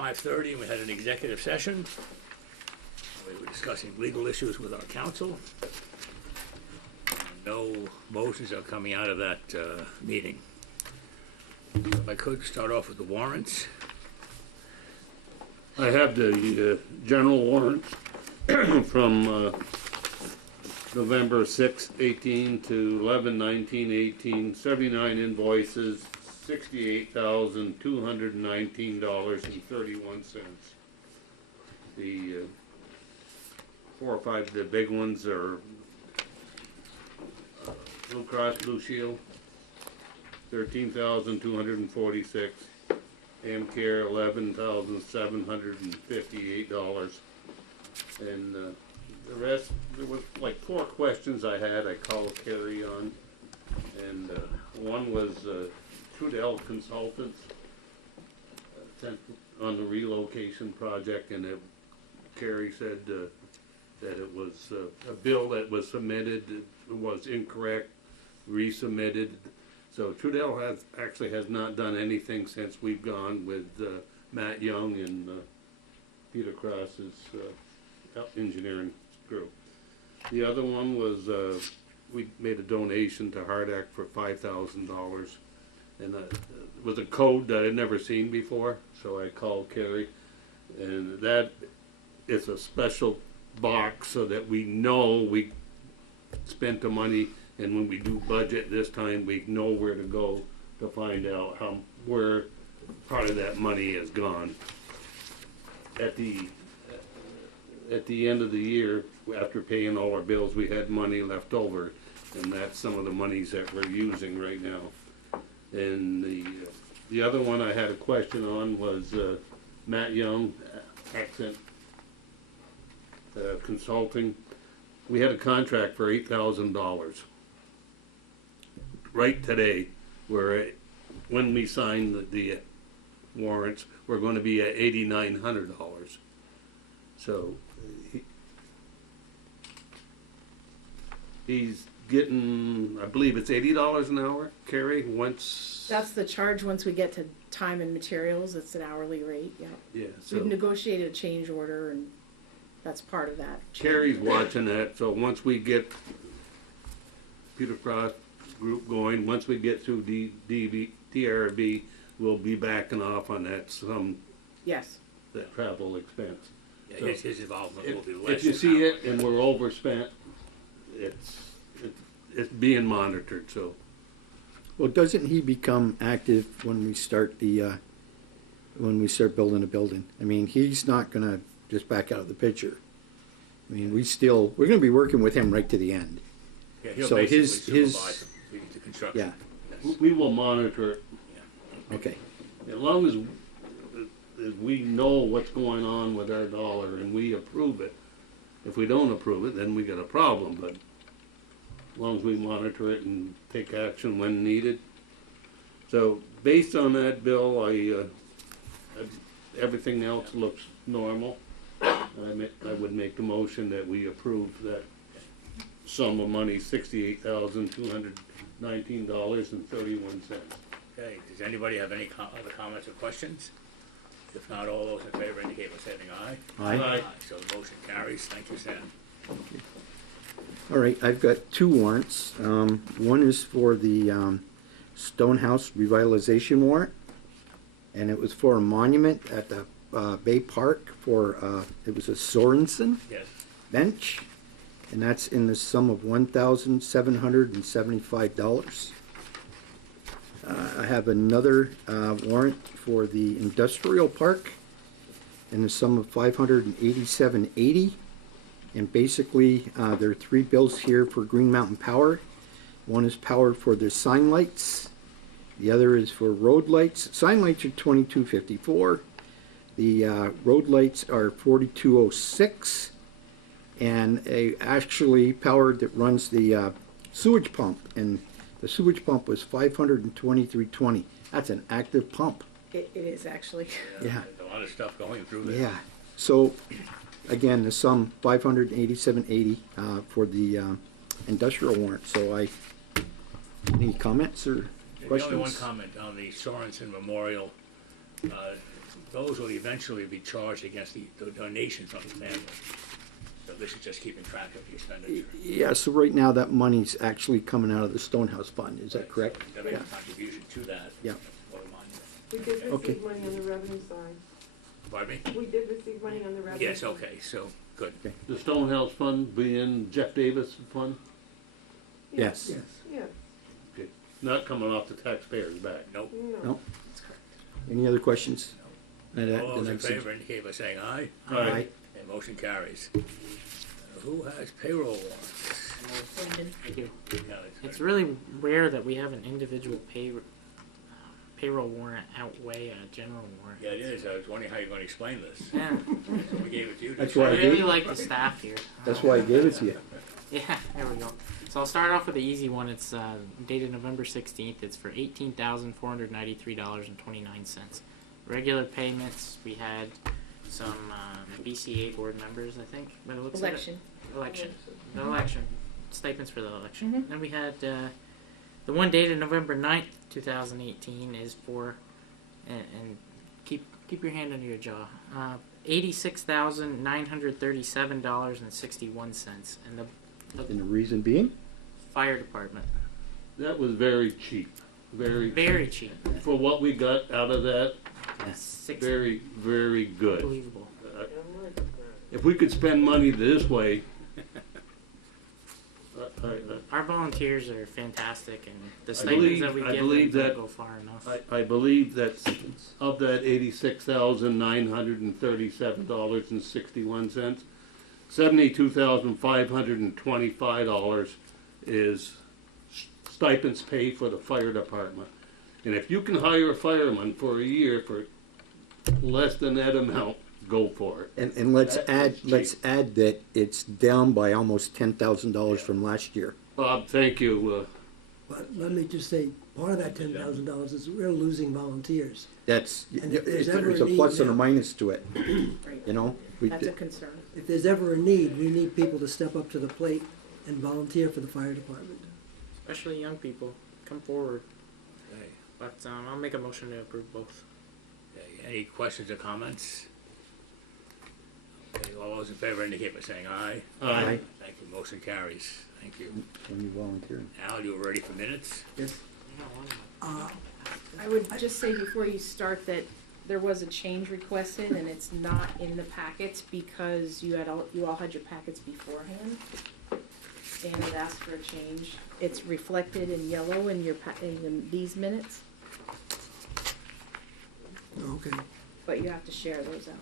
5:30, and we had an executive session. We were discussing legal issues with our counsel. No motions are coming out of that meeting. If I could start off with the warrants. I have the general warrant from November 6, 18 to 11/19, 18, 79 invoices, $68,219.31. The 4 or 5 of the big ones are Blue Cross Blue Shield, $13,246. Amcare, $11,758, and the rest, there was like 4 questions I had. I called Carrie on, and one was Trudell Consultants on the relocation project, and Carrie said that it was a bill that was submitted, it was incorrect, resubmitted. So Trudell has not done anything since we've gone with Matt Young and Peter Cross's engineering group. The other one was we made a donation to Hardak for $5,000, and it was a code that I'd never seen before. So I called Kerry, and that is a special box so that we know we spent the money. And when we do budget this time, we know where to go to find out where part of that money has gone. At the end of the year, after paying all our bills, we had money left over, and that's some of the monies that we're using right now. And the other one I had a question on was Matt Young, Accent Consulting. We had a contract for $8,000. Right today, when we sign the warrants, we're going to be at $8,900. So he's getting, I believe it's $80 an hour, Carrie, once. That's the charge once we get to time and materials. It's an hourly rate, yeah. Yeah. So we've negotiated a change order, and that's part of that. Carrie's watching that, so once we get Peter Cross group going, once we get through DRB, we'll be backing off on that Yes. that travel expense. Yeah, So his involvement will be less. if you see it and we're overspent, it's being monitored. So Well, doesn't he become active when we start building a building? I mean, he's not going to just back out of the picture. I mean, we're going to be working with him right to the end. Yeah, he'll so basically supervise the construction. Yeah. Yes. we will monitor it. Yeah. Okay. As long as we know what's going on with our dollar and we approve it. If we don't approve it, then we got a problem, but as long as we monitor it and take action when needed. So based on that bill, everything else looks normal. I would make the motion that we approve that sum of money, $68,219.31. Okay, does anybody have any other comments or questions? If not, all those in favor indicate by saying aye. Aye. So the motion carries. Thank you, Sam. All right, I've got 2 warrants. One is for the Stonehouse revitalization warrant, and it was for a monument at the Bay Park for, it was a Sorensen Yes. bench, and that's in the sum of $1,775. I have another warrant for the industrial park in the sum of $587.80, and basically there are 3 bills here for Green Mountain Power. One is power for the sign lights, the other is for road lights. Sign lights are $22.54. The road lights are $42.06, and actually power that runs the sewage pump, and the sewage pump was $523.20. That's an active pump. It is actually. Yeah. There's a lot of stuff going through there. Yeah. So again, the sum $587.80 for the industrial warrant. So any comments or questions? The only one comment on the Sorensen Memorial. those will eventually be charged against the donations from the family. So this is just keeping track of the expenditure. Yeah, so right now that money's actually coming out of the Stonehouse Fund, is that correct? There is a contribution to that. Yeah. For the monument. We did Okay. receive money on the revenue side. Pardon me? We did receive money on the revenue. Yes, side. okay, so, good. The Stonehouse Fund being Jeff Davis Fund, Yes. Yeah, okay, not coming off the taxpayers' back. Nope. no. No? Any other questions? All those in favor indicate by saying aye. Aye. And motion carries. Who has payroll warrants? Brandon. Thank you. Yeah, It's really rare that we have an individual payroll warrant outweigh a general warrant. Yeah, it is. I was wondering how you're going to explain this. Yeah, So we gave it to you. That's I why I really gave, like the staff here. that's why I gave it to you. Yeah, there we go. So I'll start off with the easy one. It's dated November 16th. It's for $18,493.29. Regular payments, we had some BCA board members, I think. But it looks Election. Election. The election. Stipends for the election. Mhm. Then we had the one dated November 9th, 2018 is for, and keep your hand under your jaw, $86,937.61. And the And the reason being? fire department. That was very cheap, very, Very cheap. for what we got out of that, Six very, very good. Unbelievable. If we could spend money this way, Our volunteers are fantastic, and the I stipends believe- that we I give believe them that- don't go far enough. I believe that of that $86,937.61, $72,525 is stipends paid for the fire department. And if you can hire a fireman for a year for less than that amount, go for it. And let's That add, is let's cheap. add that it's down by almost $10,000 from last year. Bob, thank you. But let me just say, part of that $10,000 is we're losing volunteers. That's, And if there's it's ever a a need plus and a now- minus to it, Right. you know? We That's a did- concern. If there's ever a need, we need people to step up to the plate and volunteer for the fire department. Especially young people, come forward. Okay. But I'll make a motion to approve both. Okay, any questions or comments? Okay, all those in favor indicate by saying aye. Aye. Thank you, motion carries. Thank you. When you volunteer. Al, you ready for minutes? Yes. I would just say before you start that there was a change requested and it's not in the packets because you all had your packets beforehand. Dan had asked for a change. It's reflected in yellow in these minutes, Okay. but you have to share those out.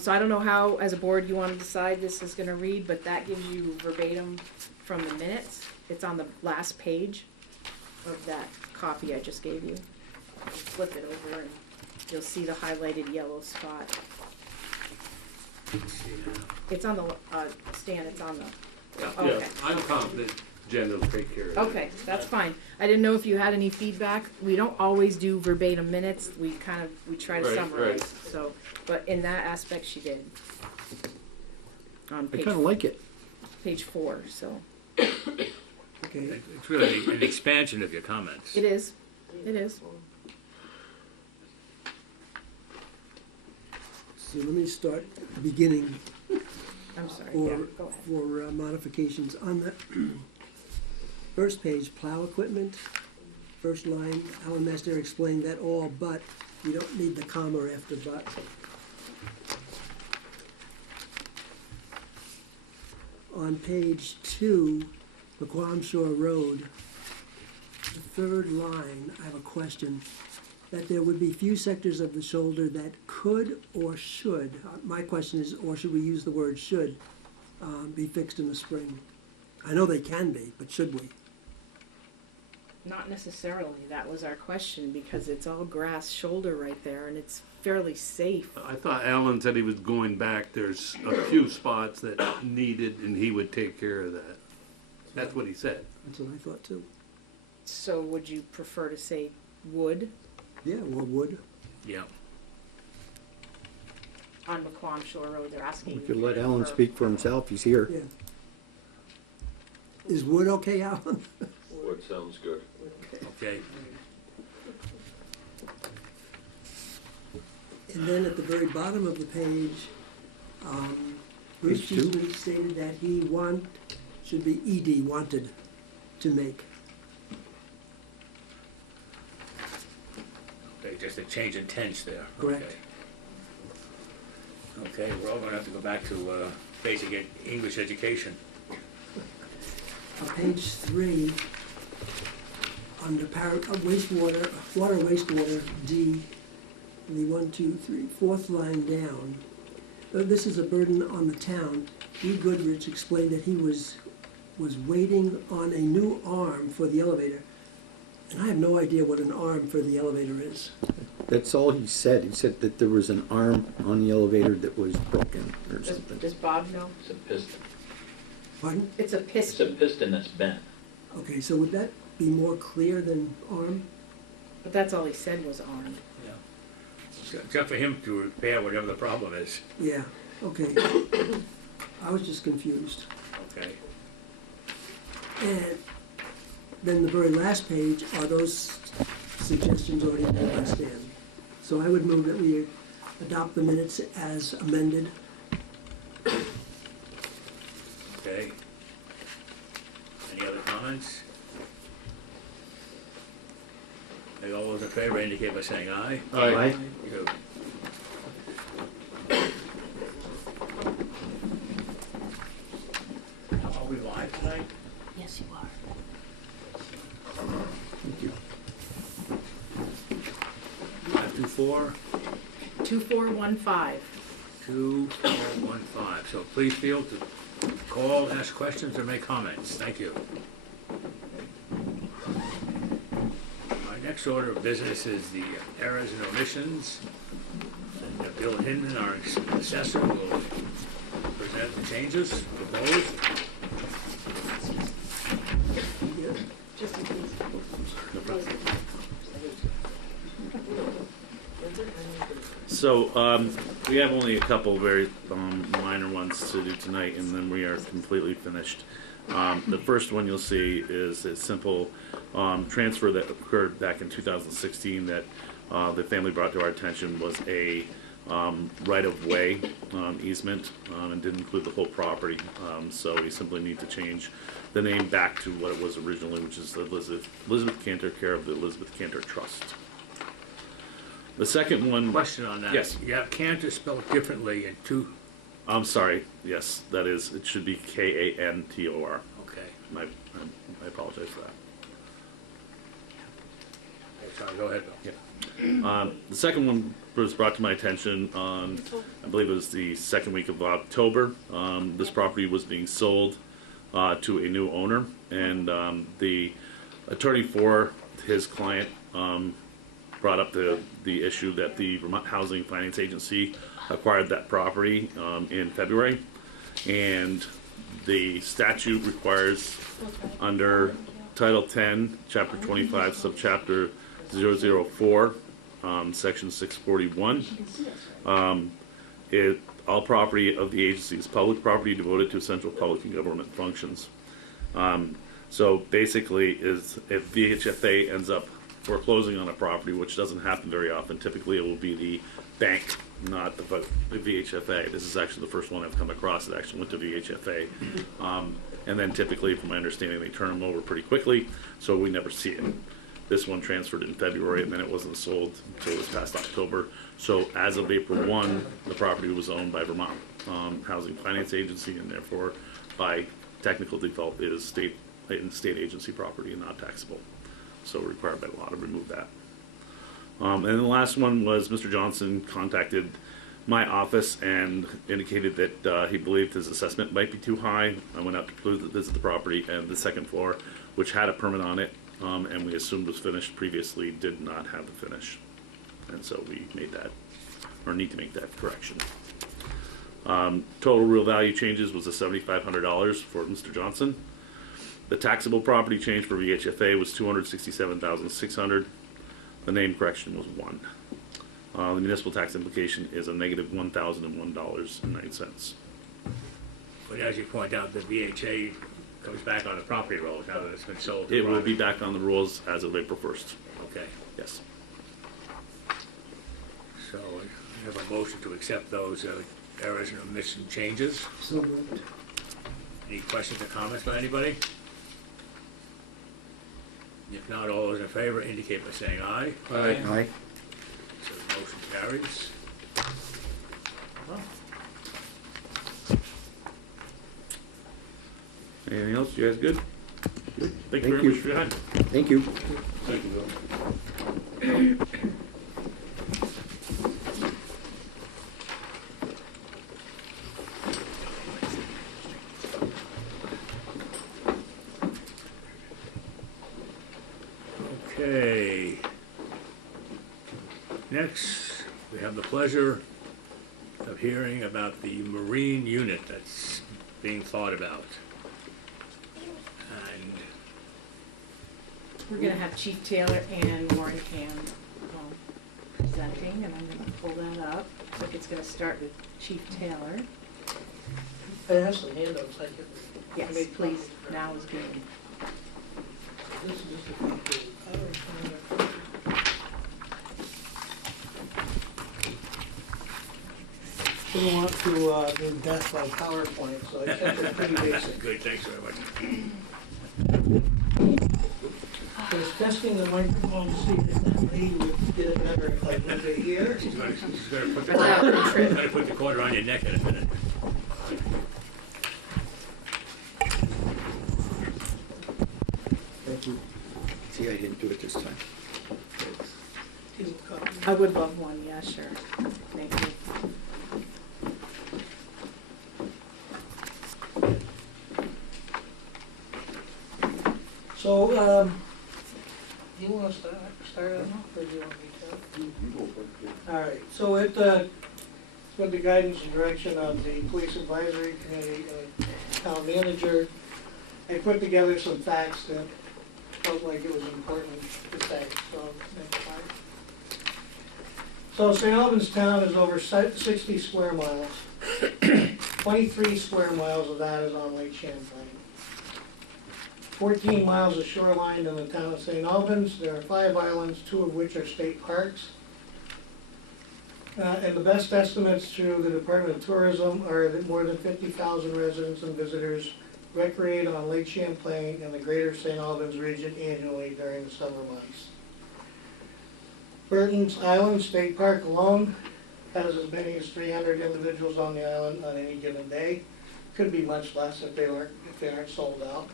So I don't know how, as a board, you want to decide this is gonna read, but that gives you verbatim from the minutes. It's on the last page of that copy I just gave you. You flip it over and you'll see the highlighted yellow spot. It's on the, Stan, it's on the, Yeah, Okay. I'm confident Jen will take care of it. okay, that's fine. I didn't know if you had any feedback. We don't always do verbatim minutes. We try to Right, summarize, right. so, but in that aspect, she did. On I kinda like it. page 4, so. Okay. It's really an expansion of your comments. It is, it is. So let me start at the beginning I'm sorry, for, yeah, go ahead. for modifications. On the first page, plow equipment, first line, Alan Mester explained that all but, you don't need the comma after but. On page 2, McQuam Shore Road, the third line, I have a question, that there would be few sectors of the shoulder that could or should, my question is, or should we use the word should, be fixed in the spring? I know they can be, but should we? Not necessarily, that was our question, because it's all grass shoulder right there, and it's fairly safe. I thought Alan said he was going back. There's a few spots that needed, and he would take care of that. That's what he said. That's what I thought too. So would you prefer to say would Yeah, or would. Yeah. on McQuam Shore Road, they're asking. We could let Alan speak for himself, he's here. Yeah. Is wood okay, Alan? Wood sounds good. Okay. And then at the very bottom of the page, Bruce Page two? Cheeseman stated that he should be ED, wanted to make. Okay, just a change in tense there. Correct. Okay, we're all gonna have to go back to basic English education. Page 3, under wastewater, water wastewater D, the 1, 2, 3, fourth line down. This is a burden on the town. E. Goodrich explained that he was waiting on a new arm for the elevator. And I have no idea what an arm for the elevator is. That's all he said. He said that there was an arm on the elevator that was broken or something. Does Bob know? It's a piston. Pardon? It's a It's a piston, piston that's bent. Okay, so would that be more clear than arm? but that's all he said was arm. It's up for him to repair whatever the problem is. Yeah, okay. I was just confused. Okay. And then the very last page are those suggestions already made by Stan. So I would move that we adopt the minutes as amended. Okay. Any other comments? Okay, all those in favor indicate by saying aye. Aye. You. Are we live tonight? Yes, you are. Thank you. 524 2415. 2415. So please feel to call, ask questions, or make comments. Thank you. Our next order of business is the errors and omissions. And Bill Hinman, our assessor, will present the changes proposed. Just in case. No problem. So, we have only a couple very minor ones to do tonight, and then we are completely finished. The first one you'll see is a simple transfer that occurred back in 2016 that the family brought to our attention was a right-of-way easement and didn't include the whole property. So we simply need to change the name back to what it was originally, which is the Elizabeth Cantor, care of the Elizabeth Cantor Trust. The second one. Question on that. Yes. You have Cantor spelled differently in two. I'm sorry. Yes, that is. It should be Kantor. Okay. I apologize for that. Sorry, go ahead, Bill. Yeah. The second one was brought to my attention on, I believe it was the second week of October. This property was being sold to a new owner, and the attorney for his client brought up the issue that the Vermont Housing Finance Agency acquired that property in February, and the statute requires under Title 10, Chapter 25, Subchapter 004, Section 641, all property of the agency is public property devoted to essential public and government functions. So basically, is if VHFA ends up foreclosing on a property, which doesn't happen very often, typically it will be the bank, not the VHFA. This is actually the first one I've come across that actually went to VHFA. And then typically, from my understanding, they turn them over pretty quickly, so we never see it. This one transferred in February, and then it wasn't sold until it was past October. So as of April 1, the property was owned by Vermont Housing Finance Agency, and therefore, by technical default, it is state agency property and not taxable. So required by law to remove that. And then the last one was Mr. Johnson contacted my office and indicated that he believed his assessment might be too high. I went out to visit the property, and the second floor, which had a permit on it, and we assumed was finished previously, did not have the finish. And so we made that, or need to make that correction. Total real value changes was $7,500 for Mr. Johnson. The taxable property change for VHFA was $267,600. The name correction was 1. The municipal tax implication is a negative $1,001.09. But as you point out, the VHA comes back on the property rolls now that it's been sold. to It will Verizon. be back on the rules as of April 1st. Okay, Yes. so We have a motion to accept those errors and omission changes. So moved. Any questions or comments by anybody? If not, all those in favor indicate by saying aye. Aye. Aye. So the motion carries. Well, Anything else? You guys good? Thank you Thank very you. much for your time. Thank you. Thank you, Bill. Okay. Next, we have the pleasure of hearing about the marine unit that's being thought about. And We're gonna have Chief Taylor and Warren Cam presenting, and I'm gonna pull that up. I think it's gonna start with Chief Taylor. I have some handouts I can. Yes, make please, copies for- now is good. This is just a front page. I don't find it. Didn't want to do death by PowerPoint, so I kept it pretty basic. good, thanks very much. I was testing the microphone to see if that lady would get it better if I moved it here. She's gonna put the, Allow it to trip. gonna put the quarter on your neck in a minute. Thank you. See, I didn't do it this time. Two copies. I would love one, yeah, sure. Thank you. So, you want to start on that, or do you want me to? All right, so with the guidance and direction of the Police Advisory Committee and Town Manager, I put together some facts that felt like it was important to say, so next slide. So St. Albans Town is over 60 square miles. 23 square miles of that is on Lake Champlain. 14 miles of shoreline in the town of St. Albans. There are 5 islands, 2 of which are state parks. And the best estimates through the Department of Tourism are that more than 50,000 residents and visitors recreate on Lake Champlain and the greater St. Albans region annually during the summer months. Burton's Island State Park alone has as many as 300 individuals on the island on any given day. Could be much less if they aren't sold out.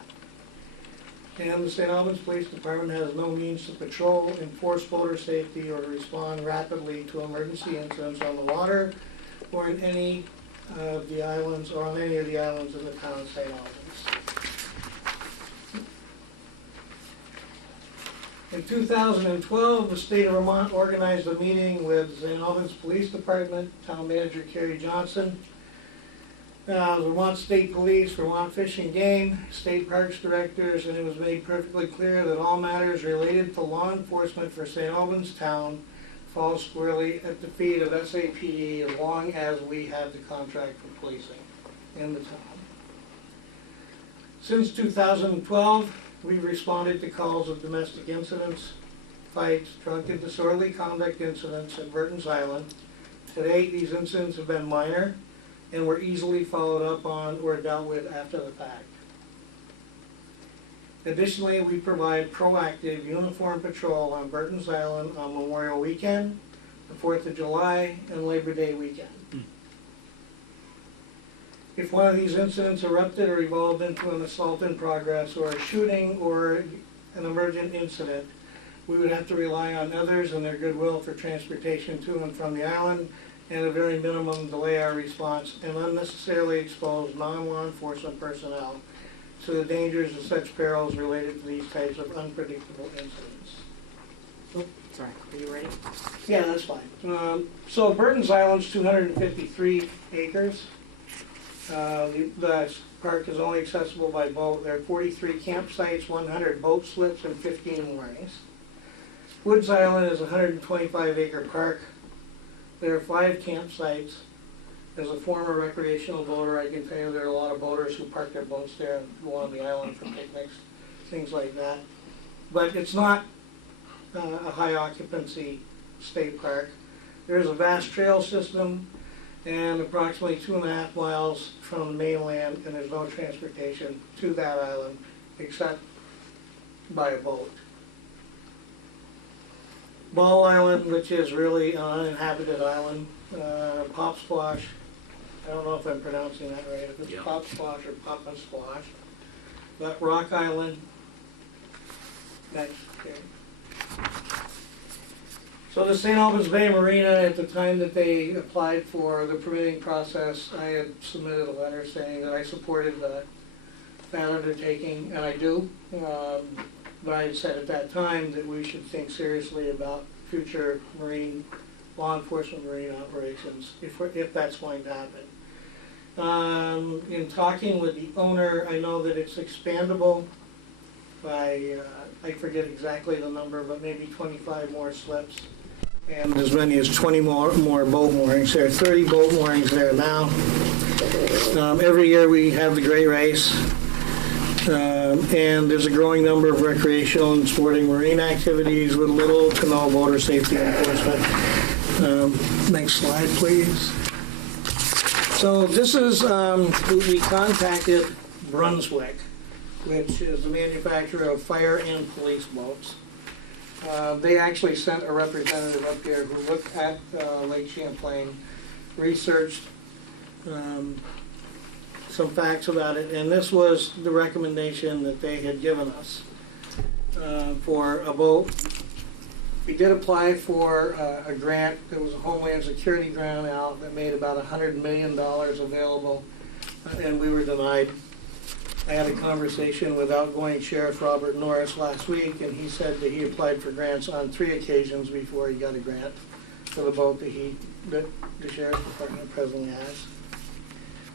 And the St. Albans Police Department has no means to patrol, enforce boater safety, or to respond rapidly to emergency incidents on the water or in any of the islands, or on any of the islands in the town of St. Albans. In 2012, the state of Vermont organized a meeting with St. Albans Police Department, Town Manager Kerry Johnson, Vermont State Police, Vermont Fish and Game, State Parks Directors, and it was made perfectly clear that all matters related to law enforcement for St. Albans Town fall squarely at the feet of SAPD as long as we have the contract for policing in the town. Since 2012, we've responded to calls of domestic incidents, fights, drunk and disorderly conduct incidents at Burton's Island. To date, these incidents have been minor and were easily followed up on or dealt with after the fact. Additionally, we provide proactive uniform patrol on Burton's Island on Memorial Weekend, the 4th of July, and Labor Day weekend. If one of these incidents erupted or evolved into an assault in progress or a shooting or an emergent incident, we would have to rely on others and their goodwill for transportation to and from the island, and at a very minimum delay our response and unnecessarily expose non-law enforcement personnel to the dangers of such perils related to these types of unpredictable incidents. sorry, are you ready? Yeah, that's fine. So Burton's Island's 253 acres. The park is only accessible by boat. There are 43 campsites, 100 boat slips, and 15 moorings. Woods Island is a 125-acre park. There are 5 campsites. As a former recreational boater, I can tell you there are a lot of boaters who park their boats there and go on the island for picnics, things like that. But it's not a high occupancy state park. There's a vast trail system and approximately 2.5 miles from the mainland, and there's no transportation to that island except by a boat. Ball Island, which is really an uninhabited island, Pop Squash, I don't know if I'm pronouncing that right, if it's Yeah. Pop Squash or Papa Squash, but Rock Island, next, okay. So the St. Albans Bay Marina, at the time that they applied for the permitting process, I had submitted a letter saying that I supported that undertaking, and I do. But I had said at that time that we should think seriously about future marine, law enforcement marine operations, if that's going to happen. In talking with the owner, I know that it's expandable by, I forget exactly the number, but maybe 25 more slips. And as many as 20 more boat moorings. There are 30 boat moorings there now. Every year we have the Great Race. And there's a growing number of recreational and sporting marine activities with little to no motor safety enforcement. Next slide, please. So this is, we contacted Brunswick, which is the manufacturer of fire and police boats. They actually sent a representative up here who looked at Lake Champlain, researched some facts about it, and this was the recommendation that they had given us for a boat. We did apply for a grant. There was a Homeland Security grant out that made about $100 million available, and we were denied. I had a conversation with outgoing Sheriff Robert Norris last week, and he said that he applied for grants on 3 occasions before he got a grant for the boat that the Sheriff's Department presently has.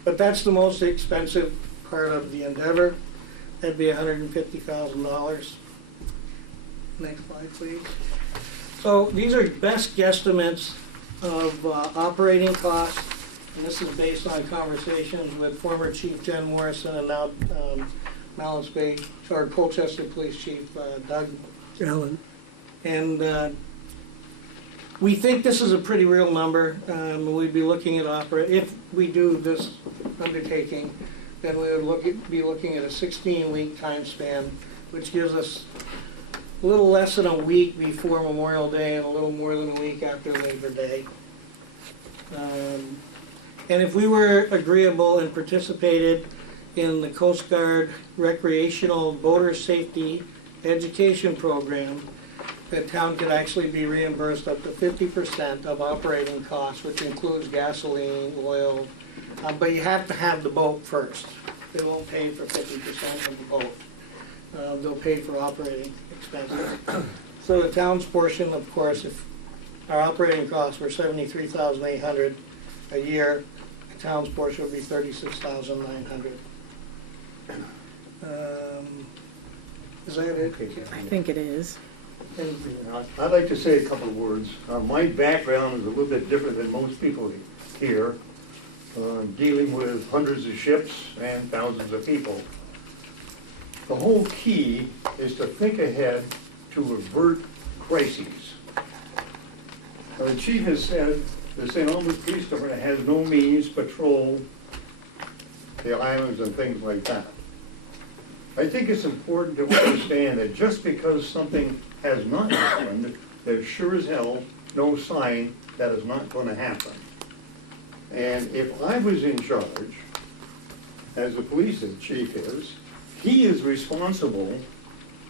But that's the most expensive part of the endeavor. That'd be $150,000. Next slide, please. So these are best guesstimates of operating costs, and this is based on conversations with former Chief Jen Morrison and now Mallets Bay, or Colchester Police Chief Doug Allen. And we think this is a pretty real number. We'd be looking at if we do this undertaking, then we would be looking at a 16-week time span, which gives us a little less than a week before Memorial Day and a little more than a week after Labor Day. And if we were agreeable and participated in the Coast Guard recreational boater safety education program, the town could actually be reimbursed up to 50% of operating costs, which includes gasoline, oil, but you have to have the boat first. They won't pay for 50% of the boat. They'll pay for operating expenses. So the town's portion, of course, if our operating costs were $73,800 a year, the town's portion would be $36,900. Is that it? I think it is. I'd like to say a couple of words. My background is a little bit different than most people here, dealing with hundreds of ships and thousands of people. The whole key is to think ahead to avert crises. Now, the chief has said the St. Albans Police Department has no means to patrol the islands and things like that. I think it's important to understand that just because something has not happened, there's sure as hell no sign that it's not going to happen. And if I was in charge, as the police chief is, he is responsible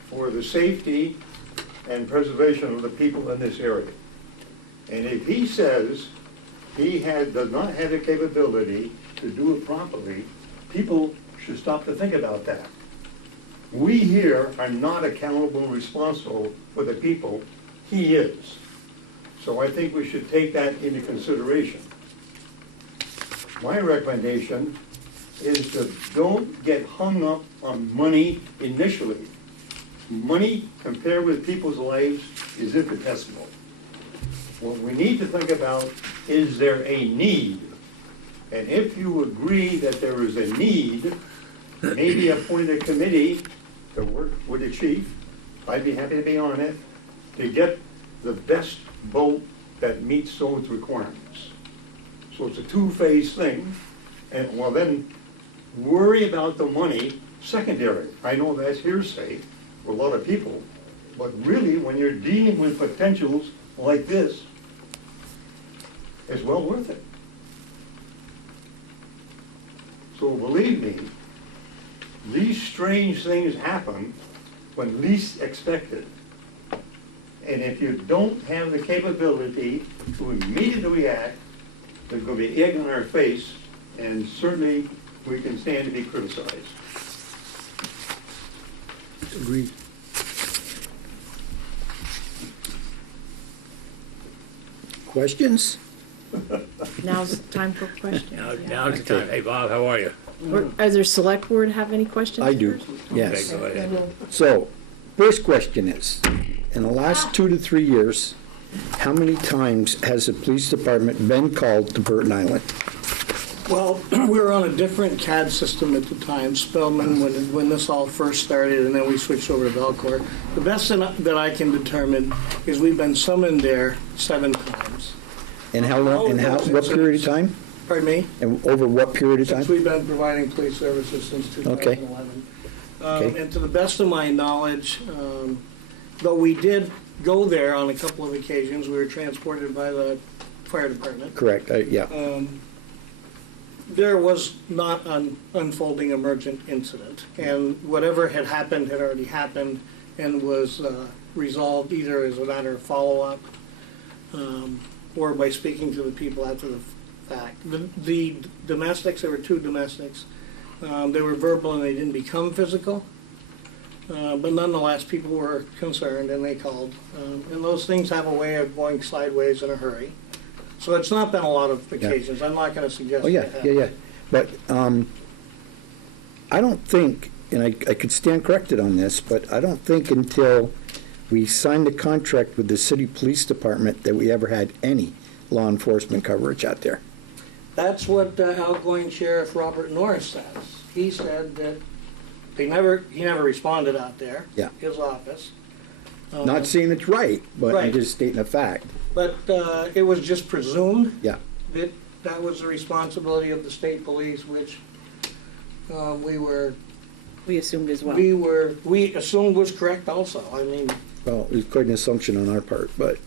for the safety and preservation of the people in this area. And if he says he does not have the capability to do it properly, people should stop to think about that. We here are not accountable and responsible for the people. He is. So I think we should take that into consideration. My recommendation is to don't get hung up on money initially. Money compared with people's lives is infinitesimal. What we need to think about is there a need? And if you agree that there is a need, maybe appoint a committee to work with the chief. I'd be happy to be on it, to get the best boat that meets those requirements. So it's a two-phase thing, and well then, worry about the money secondary. I know that's hearsay for a lot of people, but really, when you're dealing with potentials like this, it's well worth it. So believe me, these strange things happen when least expected. And if you don't have the capability to immediately react, there's going to be egg on our face, and certainly we can stand to be criticized. Agreed. Questions? Now's the time for questions. Now's the time. Hey, Bob, how are you? Or, does their select board have any questions? I do, first? yes. Okay, go ahead. Then we'll- So, first question is, in the last 2 to 3 years, how many times has the police department been called to Burton Island? Well, we were on a different CAD system at the time, Spellman, when this all first started, and then we switched over to Valcor. The best that I can determine is we've been summoned there 7 times. And how long, and how, what period of time? Pardon me? And over what period of Since time? we've been providing police services since 2011. Okay. And to the best of my knowledge, though we did go there on a couple of occasions, we were transported by the fire department. Correct, yeah. There was not an unfolding emergent incident, and whatever had happened had already happened and was resolved either as a matter of follow-up or by speaking to the people after the fact. The domestics, there were 2 domestics, they were verbal and they didn't become physical, but nonetheless, people were concerned and they called. And those things have a way of going sideways in a hurry. So it's not been a lot of occasions. I'm not going to suggest Oh, yeah, it yeah, has. yeah. But I don't think, and I could stand corrected on this, but I don't think until we signed a contract with the city police department that we ever had any law enforcement coverage out there. That's what outgoing Sheriff Robert Norris says. He said that he never responded out there. Yeah. His office. Not saying it's right, but I'm Right. just stating a fact. But it was just presumed Yeah, that that was the responsibility of the state police, which We assumed as well. we assumed was correct also. I mean, well, it was quite an assumption on our part, but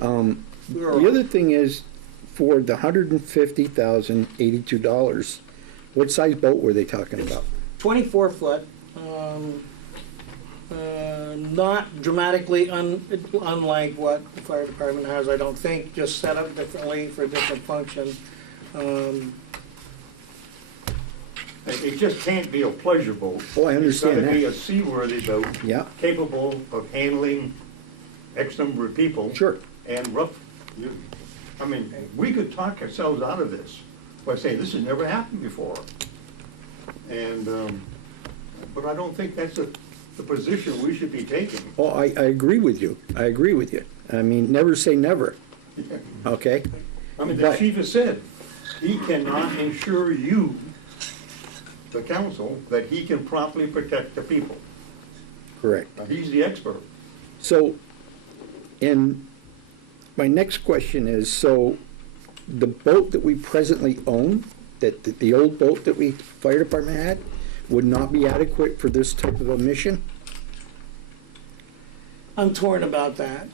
we were. the other thing is, for the $150,082, what size boat were they talking about? 24 foot, not dramatically unlike what the fire department has, I don't think, just set up differently for different functions. It just can't be a pleasure boat. Oh, I understand It's got to be that. a seaworthy boat, Yeah, capable of handling X number of people. sure. And I mean, we could talk ourselves out of this by saying, this has never happened before. And, but I don't think that's the position we should be taking. Oh, I agree with you. I agree with you. I mean, never say never, okay? I mean, the But- chief has said, he cannot ensure you, the council, that he can properly protect the people. Correct. Now, he's the expert. So, and my next question is, so the boat that we presently own, that the old boat that we, fire department had, would not be adequate for this type of a mission? I'm torn about that,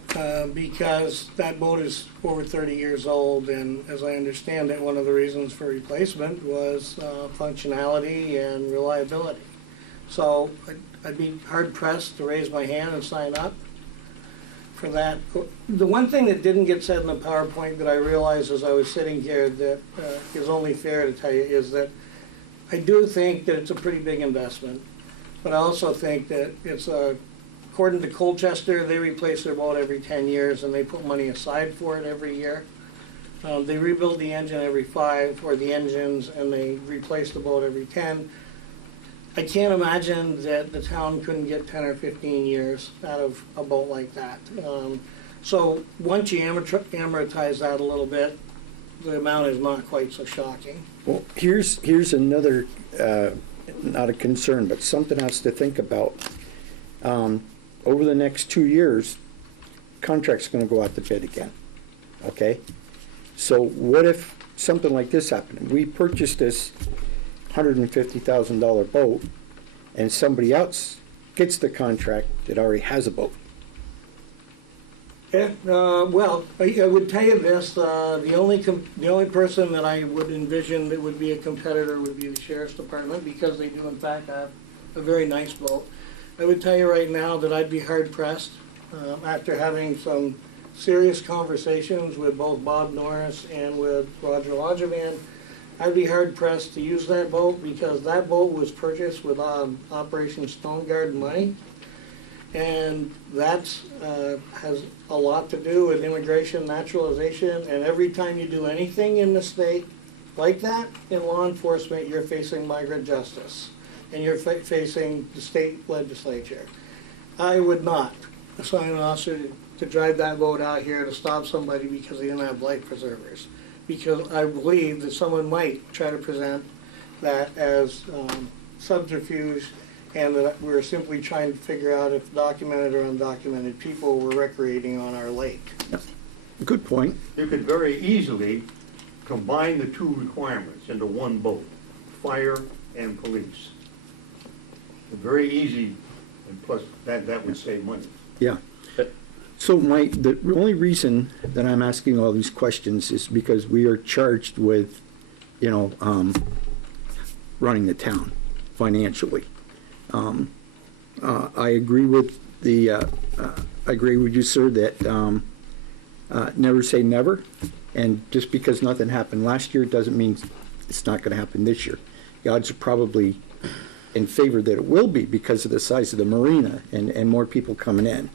because that boat is over 30 years old, and as I understand it, one of the reasons for replacement was functionality and reliability. So I'd be hard pressed to raise my hand and sign up for that. The one thing that didn't get said in the PowerPoint that I realized as I was sitting here that is only fair to tell you is that I do think that it's a pretty big investment, but I also think that it's according to Colchester, they replace their boat every 10 years and they put money aside for it every year. They rebuild the engine every 5, or the engines, and they replace the boat every 10. I can't imagine that the town couldn't get 10 or 15 years out of a boat like that. So once you amortize that a little bit, the amount is not quite so shocking. Well, here's another, not a concern, but something else to think about. Over the next 2 years, contract's gonna go out to bid again, okay? So what if something like this happened? We purchased this $150,000 boat, and somebody else gets the contract that already has a boat. Yeah, well, I would tell you this, the only person that I would envision that would be a competitor would be the sheriff's department, because they do in fact have a very nice boat. I would tell you right now that I'd be hard pressed, after having some serious conversations with both Bob Norris and with Roger Lodgeman, I'd be hard pressed to use that boat, because that boat was purchased with Operation Stone Garden money. And that has a lot to do with immigration, naturalization, and every time you do anything in the state like that, in law enforcement, you're facing migrant justice, and you're facing the state legislature. I would not assign an officer to drive that boat out here to stop somebody because they didn't have life preservers, because I believe that someone might try to present that as subterfuge, and that we're simply trying to figure out if documented or undocumented people were recreating on our lake. Good point. You could very easily combine the two requirements into one boat, fire and police. Very easy, and plus that would save money. Yeah. So the only reason that I'm asking all these questions is because we are charged with, running the town financially. I agree with you, sir, that never say never, and just because nothing happened last year doesn't mean it's not going to happen this year. The odds are probably in favor that it will be because of the size of the marina and more people coming in.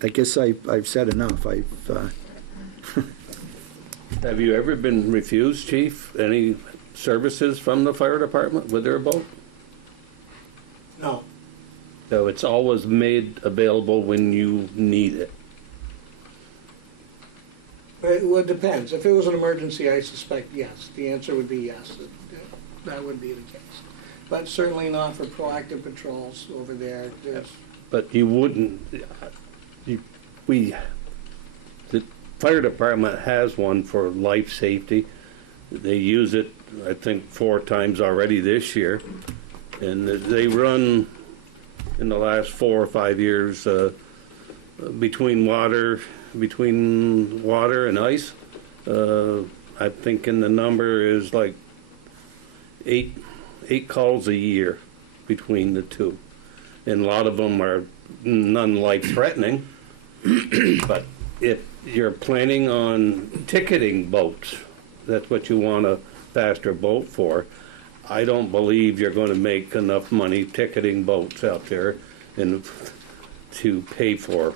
I guess I've said enough. Have you ever been refused, Chief, any services from the fire department with their boat? No. So it's always made available when you need it. Well, it depends. If it was an emergency, I suspect yes. The answer would be yes. That would be the case. But certainly not for proactive patrols over there. But you wouldn't, the fire department has one for life safety. They use it, I think, 4 times already this year. And they run, in the last 4 or 5 years, between water and ice. I'm thinking the number is like 8 calls a year between the two. And a lot of them are none life-threatening. But if you're planning on ticketing boats, that's what you want a faster boat for, I don't believe you're going to make enough money ticketing boats out there and to pay for.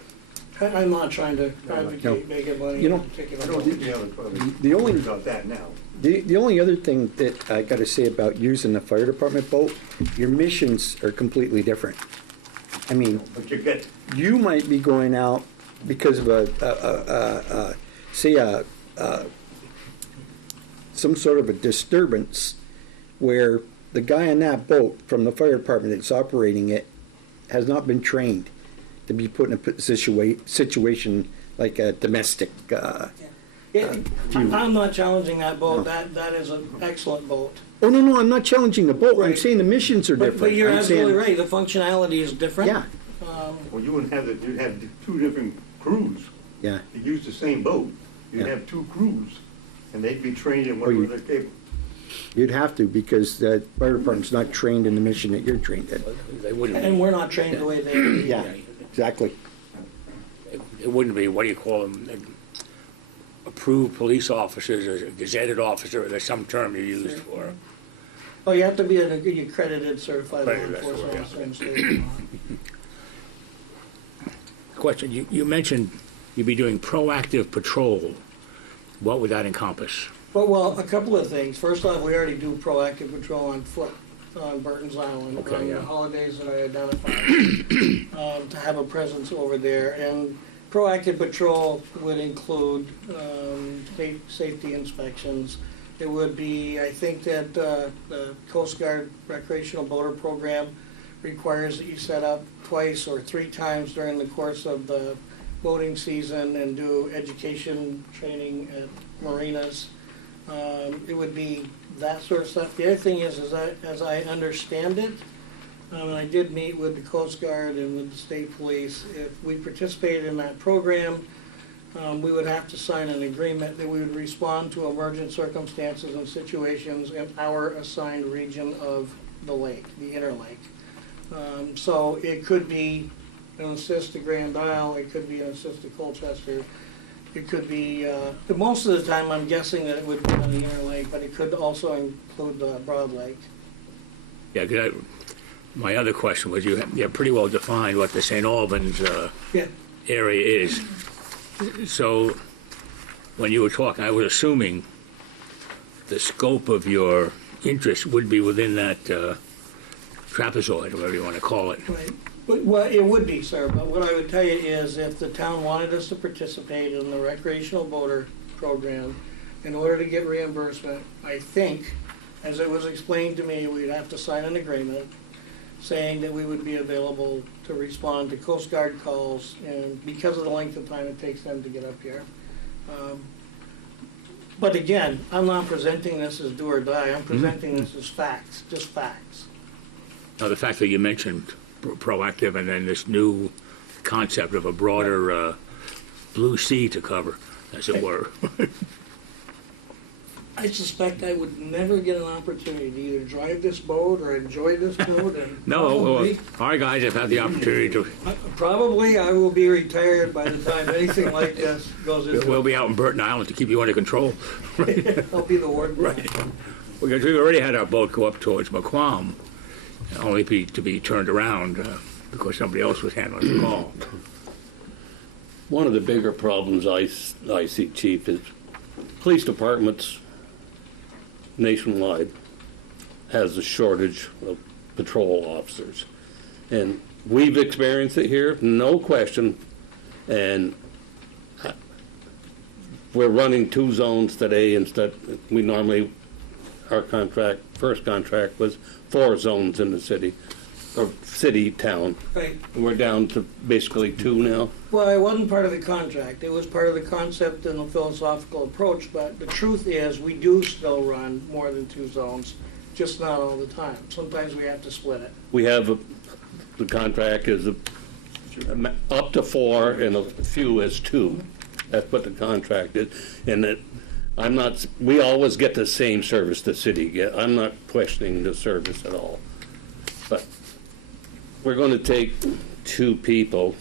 I'm not trying to advocate making money. I don't think you have a problem. The only About that now. The only other thing that I got to say about using the fire department boat, your missions are completely different. I mean, But you get, you might be going out because of some sort of a disturbance where the guy on that boat from the fire department that's operating it has not been trained to be put in a situation like a domestic. I'm not challenging that boat. That is an excellent boat. Oh, no, I'm not challenging the boat. I'm Right. saying the missions are different. But you're I'm absolutely saying, right. The functionality is different. Yeah, well, you wouldn't have you'd have 2 different crews. yeah. You use the same boat. You'd Yeah. have 2 crews, and they'd be trained in you- whatever they're capable. You'd have to, because the fire department's not trained in the mission that you're trained in. They wouldn't And be, we're not trained the way they are. Yeah, exactly. it wouldn't be, what do you call them? Approved police officers or gazetted officer, there's some term you used for. Oh, you have to be an accredited, certified law Right, that's enforcement what, yeah. officer in state of Vermont. Question, you mentioned you'd be doing proactive patrol. What would that encompass? Well, a couple of things. First off, we already do proactive patrol on foot on Burton's Island Okay, on yeah. the holidays that I identified, to have a presence over there. And proactive patrol would include safety inspections. It would be, I think that the Coast Guard recreational boater program requires that you set up twice or 3 times during the course of the boating season and do education training at marinas. It would be that sort of stuff. The other thing is that, as I understand it, and I did meet with the Coast Guard and with the state police, if we participated in that program, we would have to sign an agreement that we would respond to emergent circumstances and situations in our assigned region of the lake, the inner lake. So it could be an assist to Grand Isle, it could be an assist to Colchester, it could be, most of the time I'm guessing that it would be on the inner lake, but it could also include the Broad Lake. Yeah, 'cause my other question was, you have pretty well defined what the St. Albans Yeah. area is. So, when you were talking, I was assuming the scope of your interest would be within that trapezoid, or whatever you want to call it. Right. Well, it would be, sir, but what I would tell you is if the town wanted us to participate in the recreational boater program, in order to get reimbursement, I think, as it was explained to me, we'd have to sign an agreement saying that we would be available to respond to Coast Guard calls, and because of the length of time it takes them to get up here. But again, I'm not presenting this as do or die, I'm presenting this as facts, just facts. Now, the fact that you mentioned proactive and then this new concept of a broader blue sea to cover, as it were. I suspect I would never get an opportunity to either drive this boat or enjoy this boat, and No, our guys have had the opportunity to. probably I will be retired by the time anything like this goes into. We'll be out in Burton Island to keep you under control. I'll be the warden. Right. Because we already had our boat go up towards McQuam, only to be turned around because somebody else was handling the call. One of the bigger problems I see, Chief, is police departments nationwide has a shortage of patrol officers. And we've experienced it here, no question. And we're running 2 zones today instead. We normally, our first contract was 4 zones in the city, or town. Right. And we're down to basically 2 now. Well, it wasn't part of the contract. It was part of the concept and the philosophical approach, but the truth is, we do still run more than 2 zones, just not all the time. Sometimes we have to split it. We have, the contract is up to 4 and a few as 2. That's what the contract is. And that, we always get the same service the city get. I'm not questioning the service at all. But we're going to take 2 people.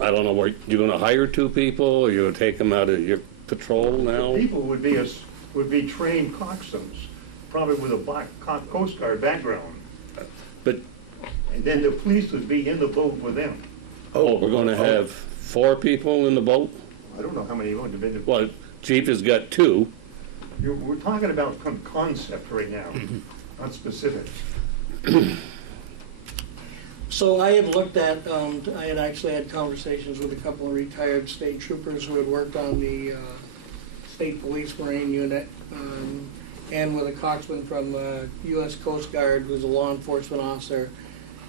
I don't know, you're going to hire 2 people, or you're going to take them out of your patrol now? The people would be trained coxswains, probably with a Coast Guard background. But, And then the police would be in the boat with them. we're going to have 4 people in the boat? I don't know how many would have been. Well, Chief has got 2. We're talking about concept right now, not specifics. So I had looked at, I had actually had conversations with a couple of retired state troopers who had worked on the State Police Marine Unit, and with a coxswain from the U.S. Coast Guard, who's a law enforcement officer.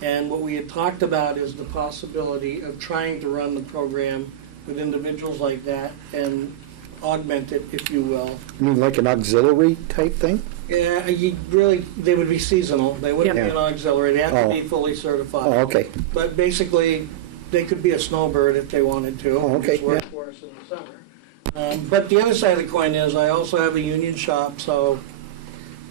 And what we had talked about is the possibility of trying to run the program with individuals like that and augment it, if you will. You mean like an auxiliary type thing? Yeah, they would be seasonal. They wouldn't be Yep. an auxiliary. They have to be Oh. fully certified. Oh, okay. But basically, they could be a snowbird if they wanted to. Oh, okay, Just work yeah. for us in the summer. But the other side of the coin is I also have a union shop, so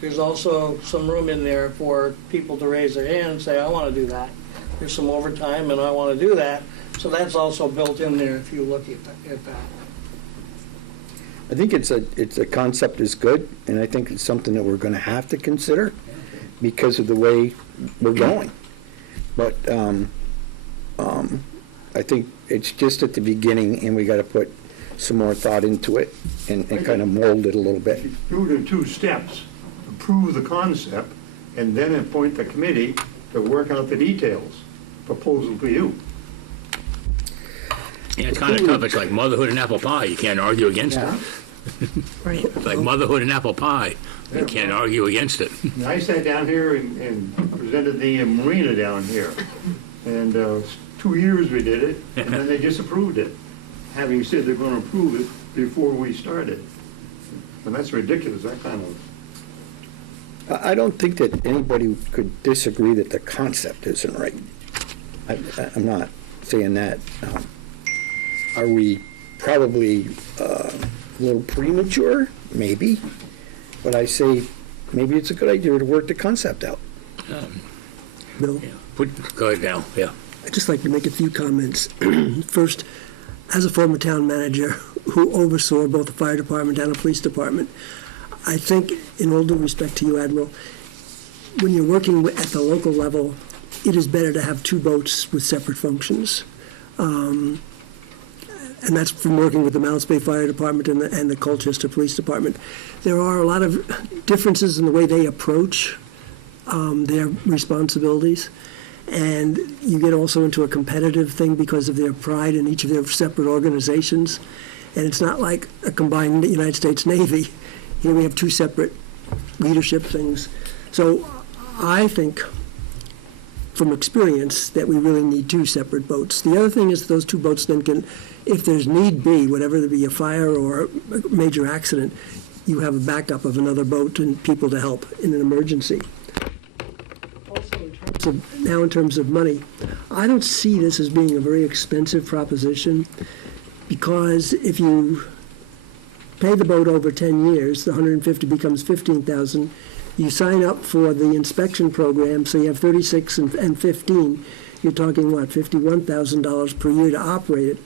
there's also some room in there for people to raise their hand and say, I want to do that. There's some overtime and I want to do that. So that's also built in there if you look at that. I think it's a concept is good, and I think it's something that we're going to have to consider because of the way we're going. But I think it's just at the beginning, and we got to put some more thought into it and kind of mold it a little bit. Do it in 2 steps. Approve the concept, and then appoint the committee to work out the details. Proposal to you. Yeah, it's kind of tough. It's like motherhood and apple pie. You can't argue against Yeah. it. It's like motherhood and apple pie. You can't argue against it. And I sat down here and represented the marina down here. And 2 years we did it, and then they disapproved it, having said they're gonna approve it before we started. And that's ridiculous, that kind of, I don't think that anybody could disagree that the concept isn't right. I'm not saying that. Are we probably a little premature? Maybe. But I say, maybe it's a good idea to work the concept out. Bill, Go ahead now, yeah. I'd just like to make a few comments. First, as a former town manager who oversaw both the fire department and the police department, I think, in all due respect to you, Admiral, when you're working at the local level, it is better to have two boats with separate functions. And that's from working with the Mounts Bay Fire Department and the Colchester Police Department. There are a lot of differences in the way they approach their responsibilities. And you get also into a competitive thing because of their pride in each of their separate organizations. And it's not like a combined United States Navy. Here we have two separate leadership things. So I think, from experience, that we really need two separate boats. The other thing is those two boats then can, if there's need be, whatever there be a fire or a major accident, you have a backup of another boat and people to help in an emergency. Also, in terms of money, I don't see this as being a very expensive proposition, because if you pay the boat over 10 years, the 150 becomes 15,000. You sign up for the inspection program, so you have 36 and 15. You're talking, what, $51,000 per year to operate it.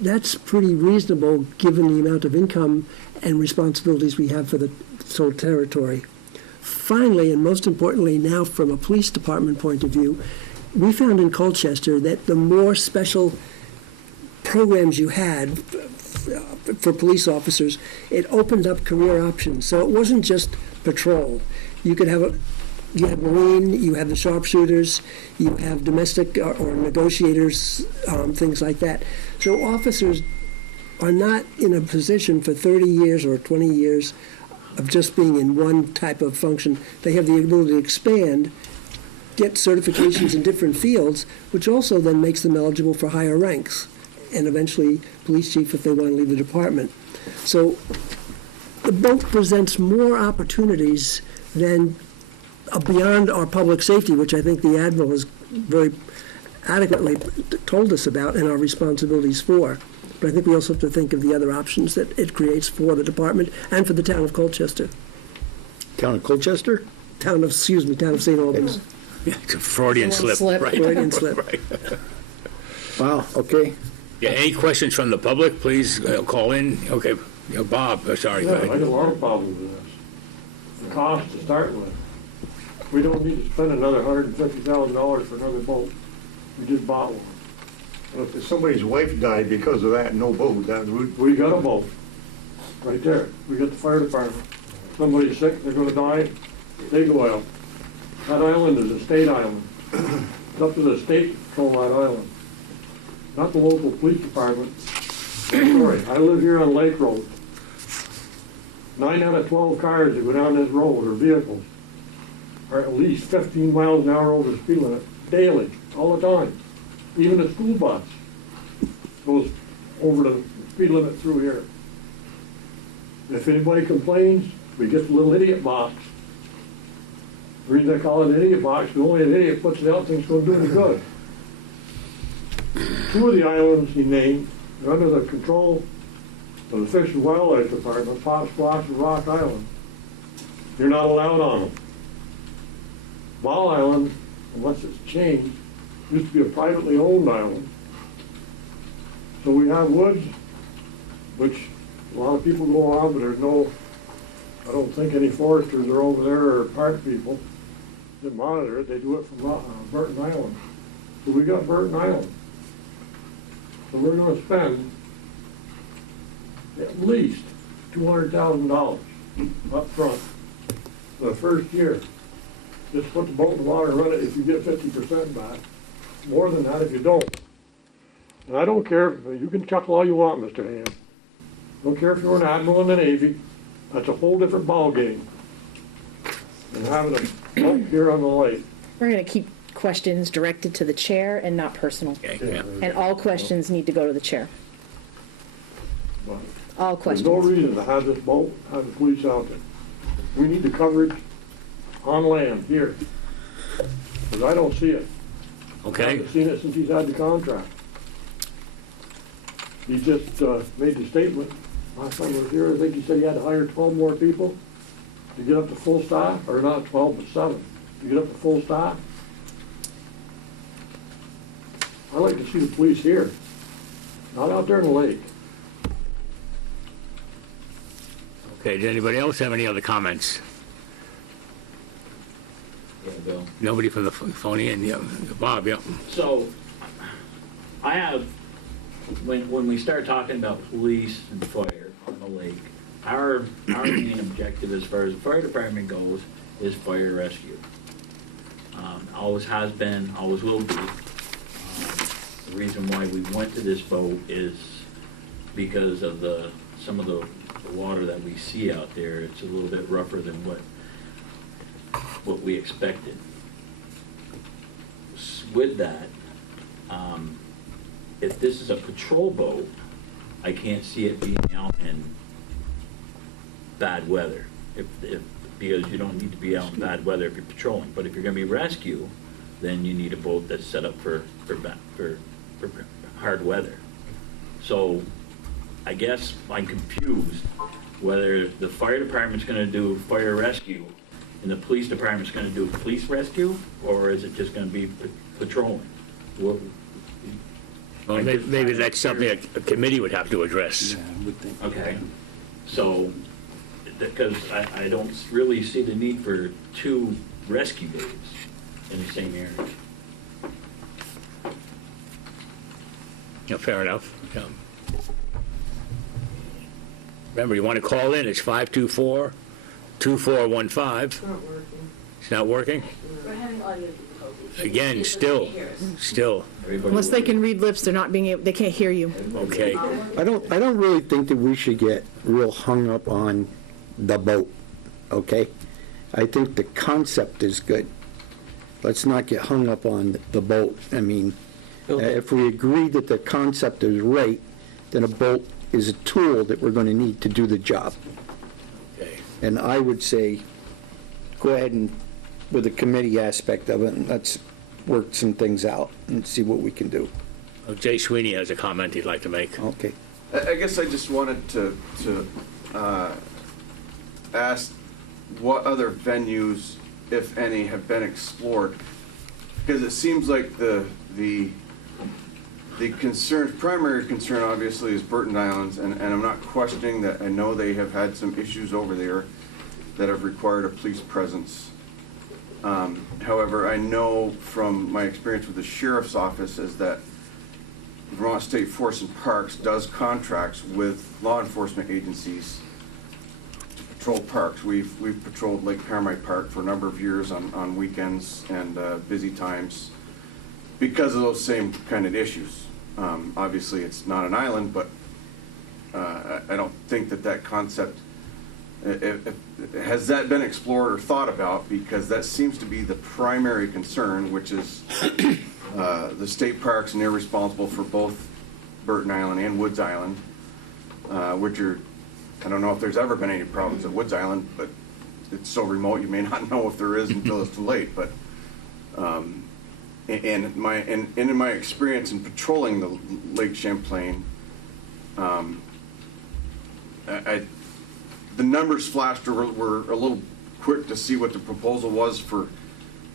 That's pretty reasonable given the amount of income and responsibilities we have for the whole territory. Finally, and most importantly now from a police department point of view, we found in Colchester that the more special programs you had for police officers, it opened up career options. So it wasn't just patrol. You could have you have Marine, you have the sharpshooters, you have domestic or negotiators, things like that. So officers are not in a position for 30 years or 20 years of just being in one type of function. They have the ability to expand, get certifications in different fields, which also then makes them eligible for higher ranks, and eventually police chief if they want to leave the department. So the boat presents more opportunities than beyond our public safety, which I think the Admiral has very adequately told us about and our responsibilities for. But I think we also have to think of the other options that it creates for the department and for the town of Colchester. Town of Colchester? Town of St. Albans. Yeah, it's a Freudian slip, right? Freudian slip. Right. Wow, okay. Yeah, any questions from the public, please call in. Okay, Bob, sorry. Yeah, go I ahead. got a lot of problems with this. The cost to start with. We don't need to spend another $150,000 for another boat. We just bought one. well, if somebody's wife died because of that, no boat, that would, We got a boat, right there. We got the fire department. Somebody's sick, they're gonna die, they go out. That island is a state island. It's up to the state to control that island, not the local police department. Sorry, I live here on Lake Road. 9 out of 12 cars that go down this road, or vehicles, are at least 15 miles an hour over the speed limit daily, all the time. Even a school bus goes over the speed limit through here. If anybody complains, we get the little idiot box. The reason I call it an idiot box, because only an idiot puts it out, thinks it's going to do any good. 2 of the islands he named are under the control of the Fish and Wildlife Department, Pop Squash and Rock Island. You're not allowed on them. Ball Island, unless it's changed, used to be a privately owned island. So we have woods, which a lot of people go on, but there's no, I don't think any foresters are over there or park people that monitor it. They do it from Burton Island. So we got Burton Island. So we're gonna spend at least $200,000 up front for the first year. Just put the boat in the water and run it if you get 50% back. More than that if you don't. And I don't care, you can chuckle all you want, Mr. Ham. Don't care if you're an admiral in the Navy, that's a whole different ballgame than having a boat here on the lake. We're gonna keep questions directed to the chair and not personal. Okay, yeah. And all questions need to go to the chair. But All there's no questions. reason to have this boat, have the police out there. We need the coverage on land here. Because I don't see it. I Okay, haven't seen it since he's had the contract. He just made the statement, last time I was here, I think he said he had to hire 12 more people to get up to full staff, or not 12, but 7, to get up to full staff. I like to see the police here, not out there in the lake. okay, does anybody else have any other comments? Yeah, Bill. Nobody from the phone in, yeah, Bob, yeah. So, I have, when we start talking about police and fire on the lake, our main objective as far as the fire department goes is fire rescue. Always has been, always will be. The reason why we went to this boat is because of some of the water that we see out there. It's a little bit rougher than what we expected. With that, if this is a patrol boat, I can't see it being out in bad weather. Because you don't need to be out in bad weather if you're patrolling. But if you're gonna be rescue, then you need a boat that's set up for hard weather. So I guess I'm confused whether the fire department's gonna do fire rescue and the police department's gonna do police rescue, or is it just gonna be patrolling? Well, maybe that's something a committee would have to address. Okay, so, because I don't really see the need for 2 rescue days in the same area. Yeah, fair enough. Yeah. Remember, you want to call in, it's 524-2415. It's not working. It's not working? We're having audio difficulties. Again, still. Everybody Unless they will- can read lips, they're not being able, they can't hear you. Okay. I don't really think that we should get real hung up on the boat, okay? I think the concept is good. Let's not get hung up on the boat. I mean, if we agree that the concept is right, then a boat is a tool that we're gonna need to do the job. Okay. And I would say, go ahead and, with the committee aspect of it, and let's work some things out and see what we can do. Oh, Jay Sweeney has a comment he'd like to make. Okay. I guess I just wanted to ask what other venues, if any, have been explored, because it seems like the primary concern obviously is Burton Islands, and I'm not questioning that. I know they have had some issues over there that have required a police presence. However, I know from my experience with the sheriff's office is that Vermont State Forest and Parks does contracts with law enforcement agencies to patrol parks. We've patrolled Lake Paramite Park for a number of years on weekends and busy times because of those same kind of issues. Obviously, it's not an island, but I don't think that concept, has that been explored or thought about? Because that seems to be the primary concern, which is the state parks, and they're responsible for both Burton Island and Woods Island, which are, I don't know if there's ever been any problems at Woods Island, but it's so remote you may not know if there is until it's too late. But in my experience in patrolling the Lake Champlain, the numbers flashed were a little quick to see what the proposal was for.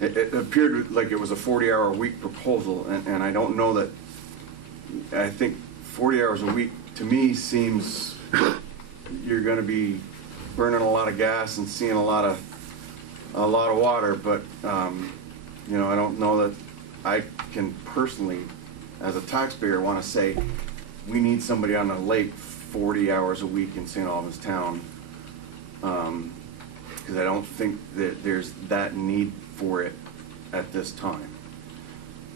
It appeared like it was a 40-hour-a-week proposal, and I don't know that. I think 40 hours a week to me seems you're going to be burning a lot of gas and seeing a lot of water, but I don't know that I can personally, as a taxpayer, want to say we need somebody on the lake 40 hours a week in St. Albans town, because I don't think that there's that need for it at this time.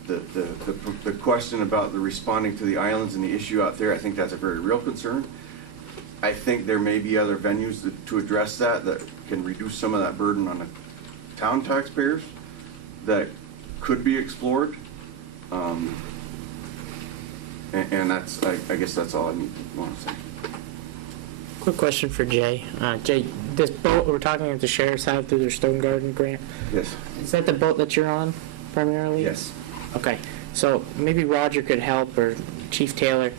The question about the responding to the islands and the issue out there, I think that's a very real concern. I think there may be other venues to address that can reduce some of that burden on the town taxpayers that could be explored. And that's, I guess that's all I want to say. Quick question for Jay. Jay, this boat we're talking about the sheriffs have through their Stone Garden grant, Yes. is that the boat that you're on primarily? Yes. Okay, so maybe Roger could help, or Chief Taylor.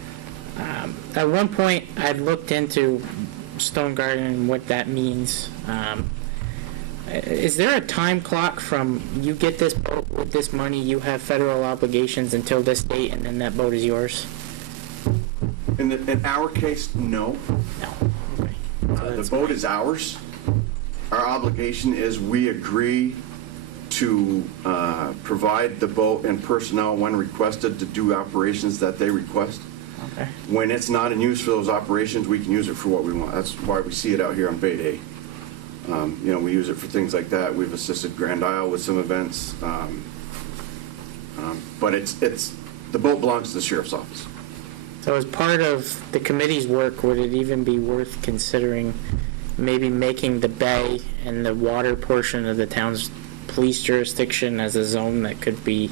At one point, I'd looked into Stone Garden and what that means. Is there a time clock from you get this boat with this money, you have federal obligations until this date, and then that boat is yours? In our case, no. No. Okay. The boat is ours. Our obligation is we agree to provide the boat and personnel when requested to do operations that they request. Okay. When it's not in use for those operations, we can use it for what we want. That's why we see it out here on Bay Day. We use it for things like that. We've assisted Grand Isle with some events. But the boat belongs to the sheriff's office. So as part of the committee's work, would it even be worth considering maybe making the bay and the water portion of the town's police jurisdiction as a zone that could be,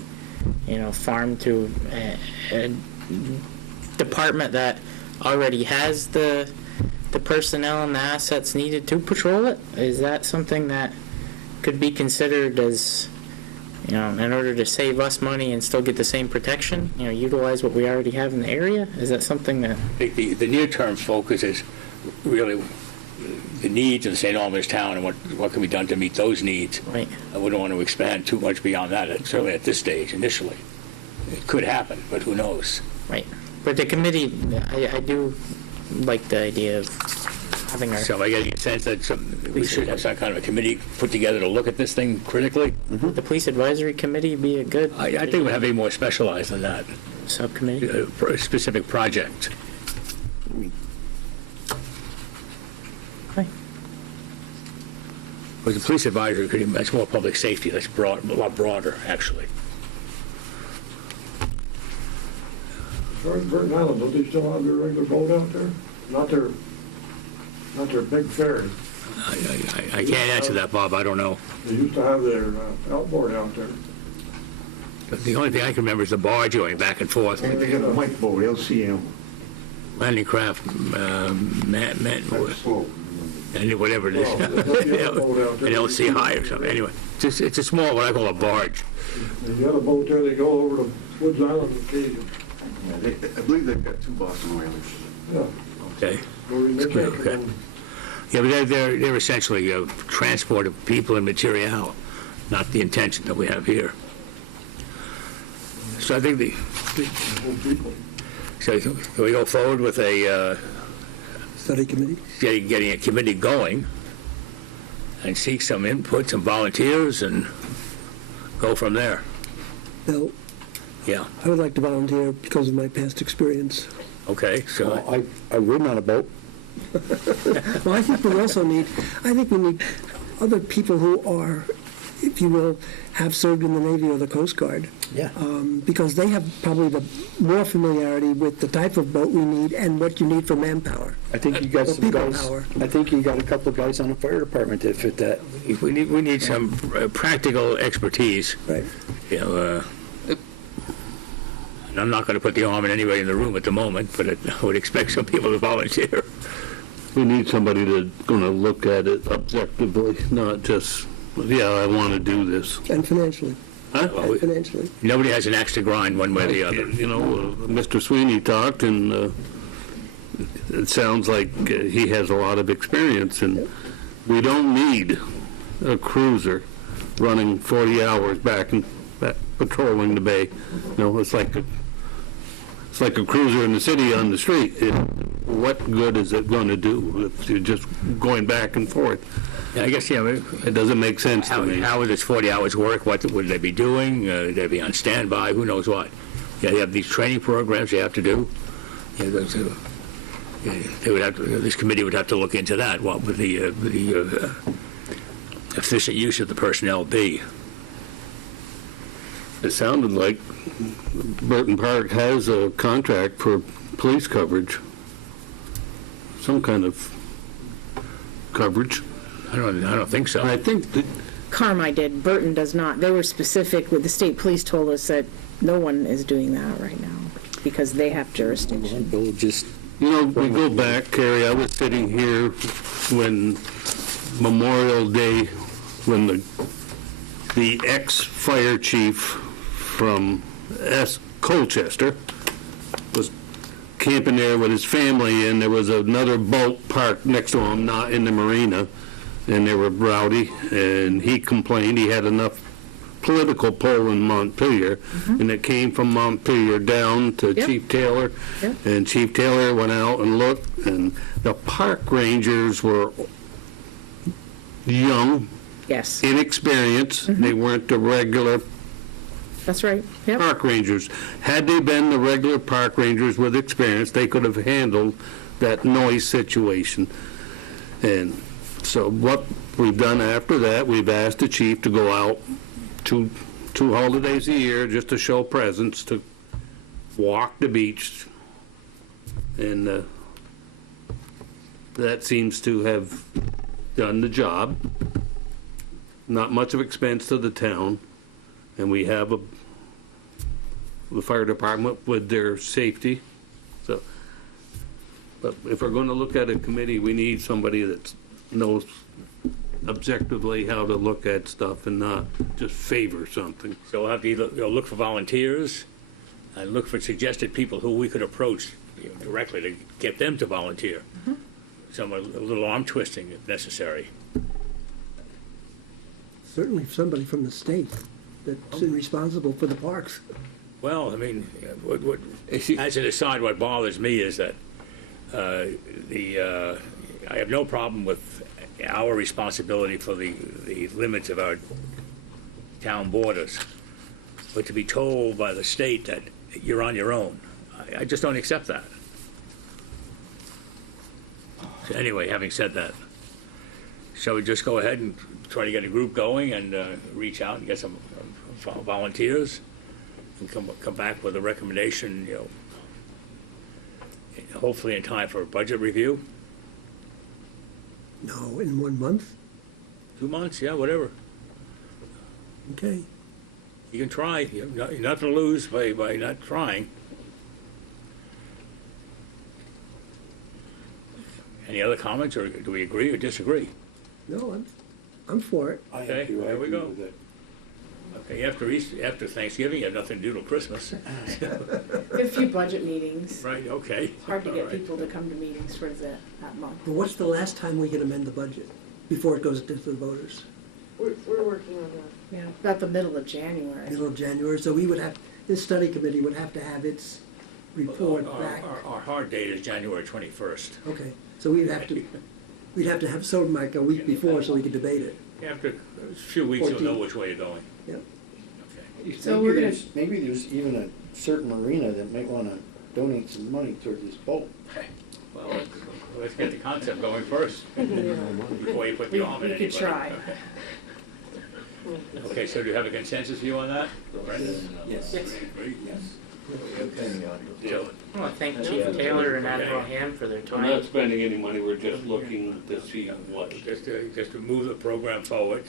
farmed to a department that already has the personnel and the assets needed to patrol it? Is that something that could be considered as, in order to save us money and still get the same protection, utilize what we already have in the area? Is that something that... I think the near-term focus is really the needs of the St. Albans town and what can be done to meet those needs. Right. I wouldn't want to expand too much beyond that, certainly at this stage initially. It could happen, but who knows? Right. But the committee, I do like the idea of having our... So I get a sense that we should have some kind of a committee put together to look at this thing critically. The police advisory committee be a good... I think we'll have to be more specialized than that. Subcommittee? A specific project. Okay. But the police advisory, that's more public safety. That's broad, a lot broader, actually. As far as Burton Island, don't they still have their regular boat out there? Not their big ferry. I can't answer that, Bob. I don't know. They used to have their outboard out there. But the only thing I can remember is the barge going back and forth. And they got a white boat, LCM. Landing craft, and whatever it is. An LC high or something. Anyway, it's a small, what I call a barge. And the other boat there, they go over to Woods Island occasionally. I believe they've got 2 Boston whalers. Yeah. Okay. Okay. Yeah, but they're essentially transport of people and material, not the intention that we have here. So I think so can we go forward with a Study committee? getting a committee going and seek some input, some volunteers, and go from there. Now, Yeah. I would like to volunteer because of my past experience. Okay. So I've ridden on a boat. Well, I think we need other people who are, if you will, have served in the Navy or the Coast Guard. Yeah. Because they have probably the more familiarity with the type of boat we need and what you need for manpower. I think you got Or some people guys. power. I think you got a couple of guys on the fire department that fit that. we need some practical expertise. Right. And I'm not going to put the arm in anybody in the room at the moment, but I would expect some people to volunteer. We need somebody that's going to look at it objectively, not just, yeah, I want to do this. And financially. Huh? And financially. Nobody has an axe to grind one way or the other. Mr. Sweeney talked, and it sounds like he has a lot of experience, and we don't need a cruiser running 40 hours back patrolling the bay. It's like a cruiser in the city on the street. What good is it going to do if you're just going back and forth? Yeah, I guess, It doesn't make sense to me. how would this 40 hours work? What would they be doing? Would they be on standby? Who knows what? Yeah, they have these training programs they have to do. This committee would have to look into that. What would the efficient use of the personnel be? It sounded like Burton Park has a contract for police coverage, some kind of coverage. I don't think so. I think that Carmi did, Burton does not. They were specific, with the state police told us that no one is doing that right now, because they have jurisdiction. Bill, just, You know, we go back, Carrie, I was sitting here when Memorial Day, when the ex-fire chief from Colchester was camping there with his family, and there was another boat parked next to him, not in the marina, and they were rowdy, and he complained he had enough political pull in Montpelier, and it came from Montpelier down to Yep. Chief Taylor, Yep. and Chief Taylor went out and looked, and the park rangers were young, Yes, inexperienced. They weren't the regular that's right. Yep. park rangers. Had they been the regular park rangers with experience, they could have handled that noise situation. And so what we've done after that, we've asked the chief to go out two holidays a year just to show presence, to walk the beach. And that seems to have done the job. Not much of expense to the town. And we have the fire department with their safety. So, but if we're going to look at a committee, we need somebody that knows objectively how to look at stuff and not just favor something. So we'll have to either, look for volunteers and look for suggested people who we could approach directly to get them to volunteer. Some a little arm twisting if necessary. Certainly somebody from the state that's responsible for the parks. Well, I mean, as an aside, what bothers me is that I have no problem with our responsibility for the limits of our town borders, but to be told by the state that you're on your own, I just don't accept that. So anyway, having said that, shall we just go ahead and try to get a group going and reach out and get some volunteers and come back with a recommendation, hopefully in time for a budget review? No, in 1 month? 2 months, yeah, whatever. Okay. You can try. You're nothing to lose by not trying. Any other comments, or do we agree or disagree? No, I'm for it. Okay, there we go. Okay, after Thanksgiving, you have nothing to do till Christmas. We have a few budget meetings. Right, okay. It's hard to All get right. people to come to meetings towards that month. But what's the last time we can amend the budget before it goes to the voters? We're working on that. Yeah, about the middle of January. Middle of January, so we would have, this study committee would have to have its report back. Our hard date is January 21st. Okay, so we'd have to have something like a week before so we could debate it. After a few weeks, you'll know 14th. which way you're going. Yep. Okay. So we're gonna- maybe there's even a certain marina that might want to donate some money towards this boat. Well, let's get the concept going first, before you put the arm in We anybody. could try. Okay, so do you have a consensus view on that? Yes. Agree? Yes. Joe? I want to thank Chief Taylor and Admiral Ham for their We're not time. spending any money, we're just looking to see what. Just to move the program forward,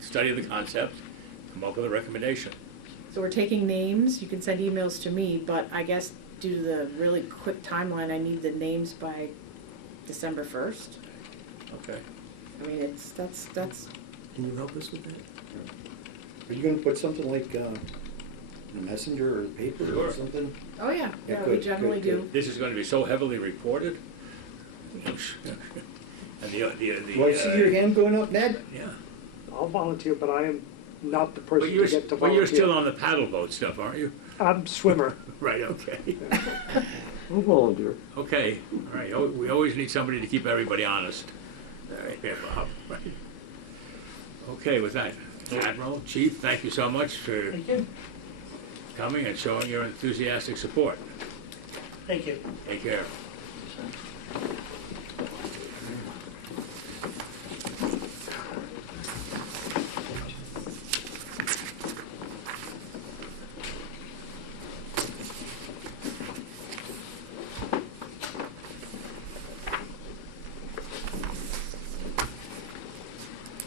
study the concept, come up with a recommendation. So we're taking names. You can send emails to me, but I guess due to the really quick timeline, I need the names by December 1st. Okay. I mean, that's. Can you help us with that? Are you going to put something like in a messenger or paper Sure. or something? Oh, yeah, Yeah, we good, generally good, do. This is going to be so heavily reported. And Do I see your hand going up, Ned? Yeah. I'll volunteer, but I am not the But person to get to volunteer. you're still on the paddle boat stuff, aren't you? I'm swimmer. Right, okay. I'll volunteer. Okay, all right. We always need somebody to keep everybody honest. All right, yeah, Bob, right. Okay, with that, Admiral, Chief, thank you so much for coming and showing your enthusiastic support. Thank you. Take care.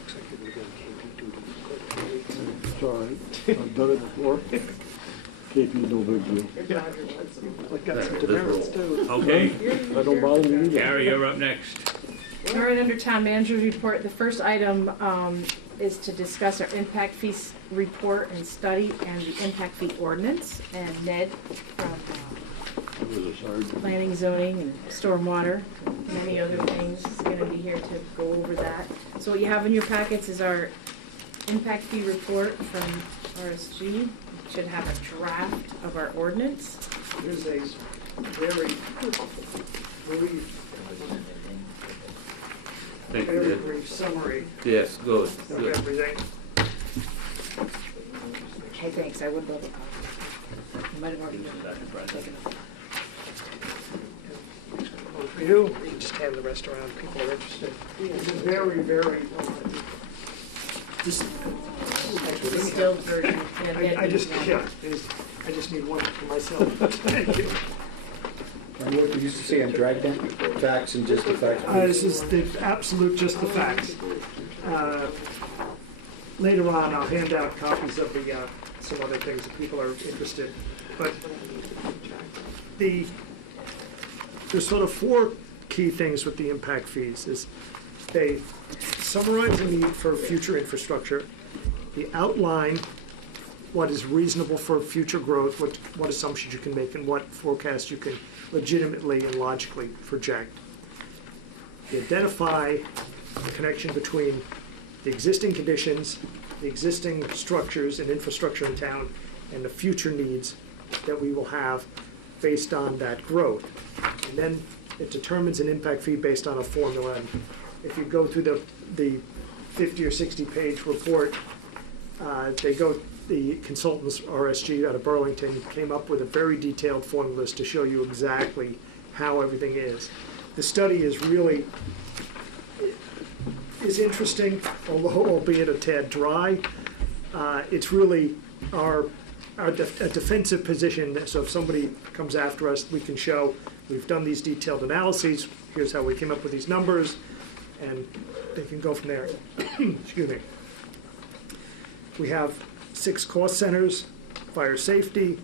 Looks like we're going to all right. I've done it before. KP's no big deal. Like got some demerits too. Okay, That don't bother me either. Gary, you're up next. All right, under town manager's report, the first item is to discuss our impact fees report and study and the impact fee ordinance. And Ned from planning, zoning, and stormwater, many other things, is gonna be here to go over that. So what you have in your packets is our impact fee report from RSG. It should have a draft of our ordinance. Here's a very brief, Thank you, very Ned. brief summary Yes, good, of good. everything. Hey, thanks, I would love a copy. You might have already done that. For you, you can just hand the rest around, people are interested. It's very, very, Distilled version. Yeah, Ned I just, did that. yeah, I just need one for myself. Thank you. And what we used to say on drag down, facts and just the facts. This is the absolute, just the facts. Later on, I'll hand out copies of the, some other things if people are interested. But there's sort of four key things with the impact fees. Is they summarize the need for future infrastructure, they outline what is reasonable for future growth, what assumptions you can make, and what forecasts you can legitimately and logically project. They identify the connection between the existing conditions, the existing structures and infrastructure in town, and the future needs that we will have based on that growth. And then it determines an impact fee based on a formula. And if you go through the 50 or 60 page report, the consultants, RSG out of Burlington, came up with a very detailed formulas to show you exactly how everything is. The study is really interesting, although albeit a tad dry. It's really a defensive position, so if somebody comes after us, we can show we've done these detailed analyses, here's how we came up with these numbers, and they can go from there. Excuse me. We have 6 cost centers: fire safety,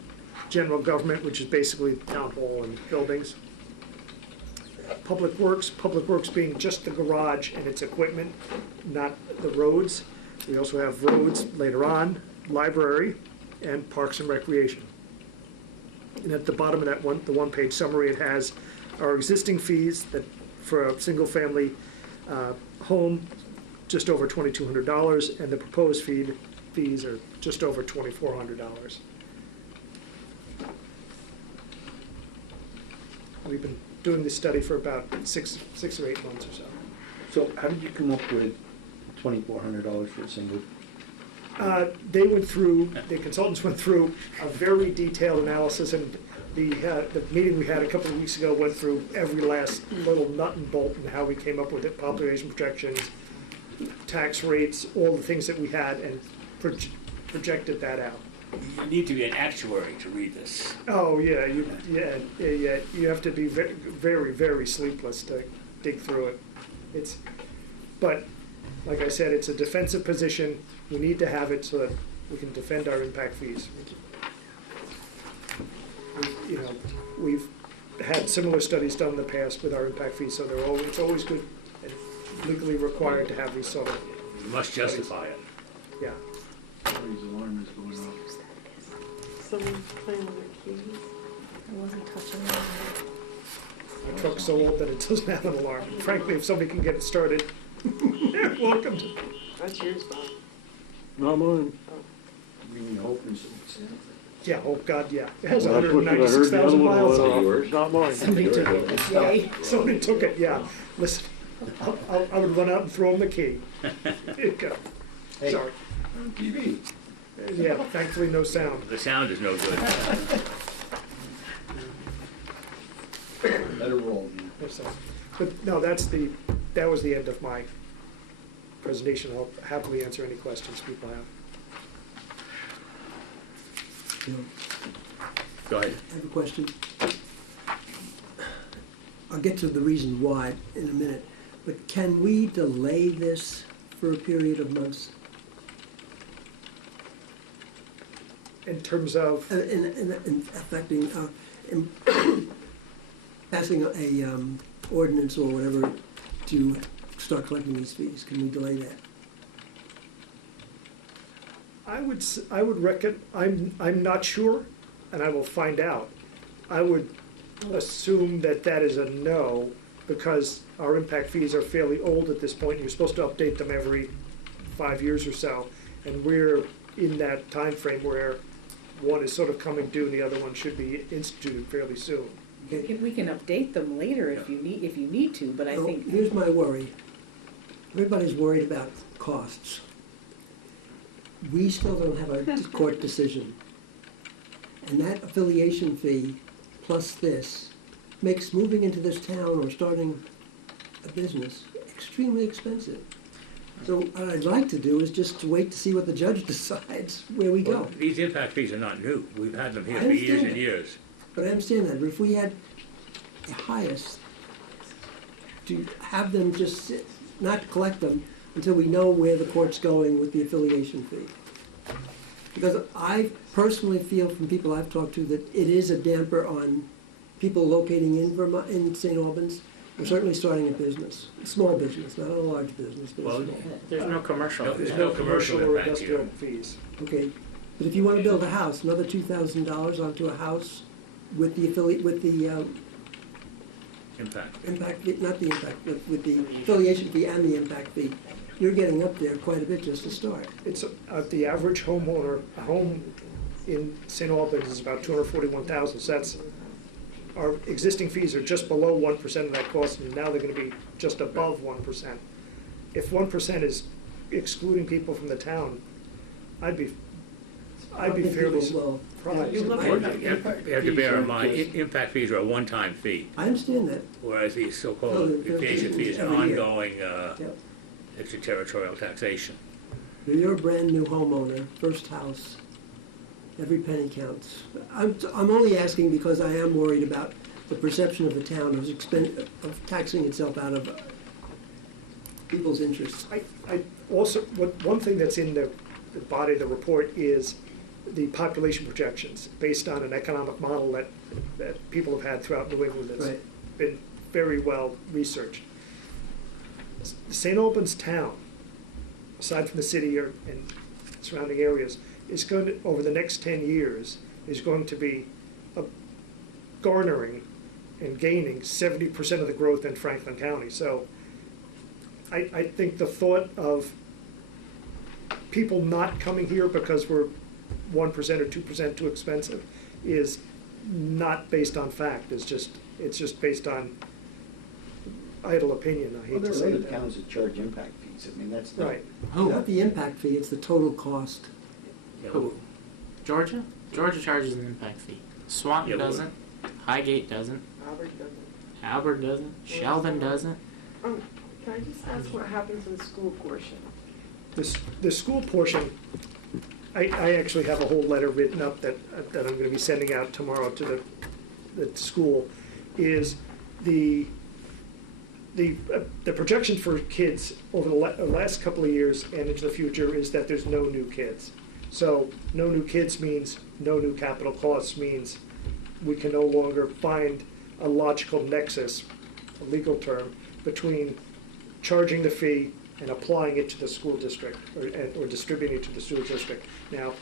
general government, which is basically town hall and buildings, public works being just the garage and its equipment, not the roads. We also have roads later on, library, and parks and recreation. And at the bottom of that the one-page summary, it has our existing fees that for a single-family home, just over $2,200, and the proposed fees are just over $2,400. We've been doing this study for about six or 8 months or so. So how did you come up with $2,400 for a single? The consultants went through a very detailed analysis, and the meeting we had a couple of weeks ago went through every last little nut and bolt and how we came up with it, population projections, tax rates, all the things that we had, and projected that out. You need to be an actuary to read this. Oh, yeah, you have to be very, very, very sleepless to dig through it. But, like I said, it's a defensive position. We need to have it so that we can defend our impact fees. We've had similar studies done in the past with our impact fees, so it's always good and legally required to have these sort of, You must justify it. yeah. Someone's playing with their keys. I wasn't touching that. My truck's so old that it doesn't have an alarm. Frankly, if somebody can get it started, you're welcome to. That's yours, Bob. Not mine. Yeah, oh God, yeah. It has Well, that's what I heard. The other 196,000 one miles was, on it. yours? Not mine. Somebody took it. Yay. Somebody took it, yeah. Listen, I would run out and throw him the key. Here you go. Hey. Sorry. Yeah, thankfully no sound. The sound is no good. Let it roll. No sound. But no, that was the end of my presentation. I'll happily answer any questions people have. Go ahead. I have a question. I'll get to the reason why in a minute, but can we delay this for a period of months? in terms of, in affecting, in passing a ordinance or whatever to start collecting these fees? Can we delay that? I would reckon, I'm not sure, and I will find out. I would assume that that is a no, because our impact fees are fairly old at this point. You're supposed to update them every 5 years or so, and we're in that time frame where one is sort of coming due and the other one should be instituted fairly soon. We can update them later if you need to, but I So, think, here's my worry. Everybody's worried about costs. We still don't have a court decision. And that affiliation fee plus this makes moving into this town or starting a business extremely expensive. So what I'd like to do is just to wait to see what the judge decides where we Well, go. these impact fees are not new. We've had them here I for years understand and that. years. But I understand that, but if we had a highest, to have them just sit, not collect them until we know where the court's going with the affiliation fee. Because I personally feel from people I've talked to that it is a damper on people locating in Vermont, in St. Albans, or certainly starting a business, a small business, not a large business, but a Well, small. There's no commercial. No, fee. there's no commercial or impact here. industrial fees. Okay, but if you want to build a house, another $2,000 onto a house with the affiliate, with the Impact. impact fee, not the impact, with the affiliation fee and the impact fee, you're getting up there quite a bit just to start. It's, the average homeowner, a home in St. Albans is about 241,000, so that's, our existing fees are just below 1% of that cost, and now they're gonna be just above 1%. If 1% is excluding people from the town, I'd be I think fairly people will- surprised. You look Well, at- You have to bear in mind, impact fees are a one-time fee, I understand that. whereas the No, so-called they're affiliation fee is an every year. ongoing Yep. extraterritorial taxation. If you're a brand new homeowner, first house, every penny counts. I'm only asking because I am worried about the perception of the town of taxing itself out of people's interests. I also, one thing that's in the body of the report is the population projections, based on an economic model that people have had throughout New England that's Right. been very well researched. St. Albans town, aside from the city and surrounding areas, is going to, over the next 10 years, is going to be garnering and gaining 70% of the growth in Franklin County. So I think the thought of people not coming here because we're 1% or 2% too expensive is not based on fact. It's just based on idle opinion. I hate to say There are other that. towns that charge impact fees. I mean, that's not. Right. Not the impact fee, it's the total cost. Who? Georgia? Georgia charges an impact fee. Swanton Yeah, but- doesn't. Highgate doesn't. Albert doesn't. Albert doesn't. Sheldon doesn't. Can I just ask what happens in the school portion? The school portion, I actually have a whole letter written up that I'm going to be sending out tomorrow to the school, is the projection for kids over the last couple of years and into the future is that there's no new kids. So no new kids means no new capital costs, means we can no longer find a logical nexus, a legal term, between charging the fee and applying it to the school district, or distributing it to the school district. Now,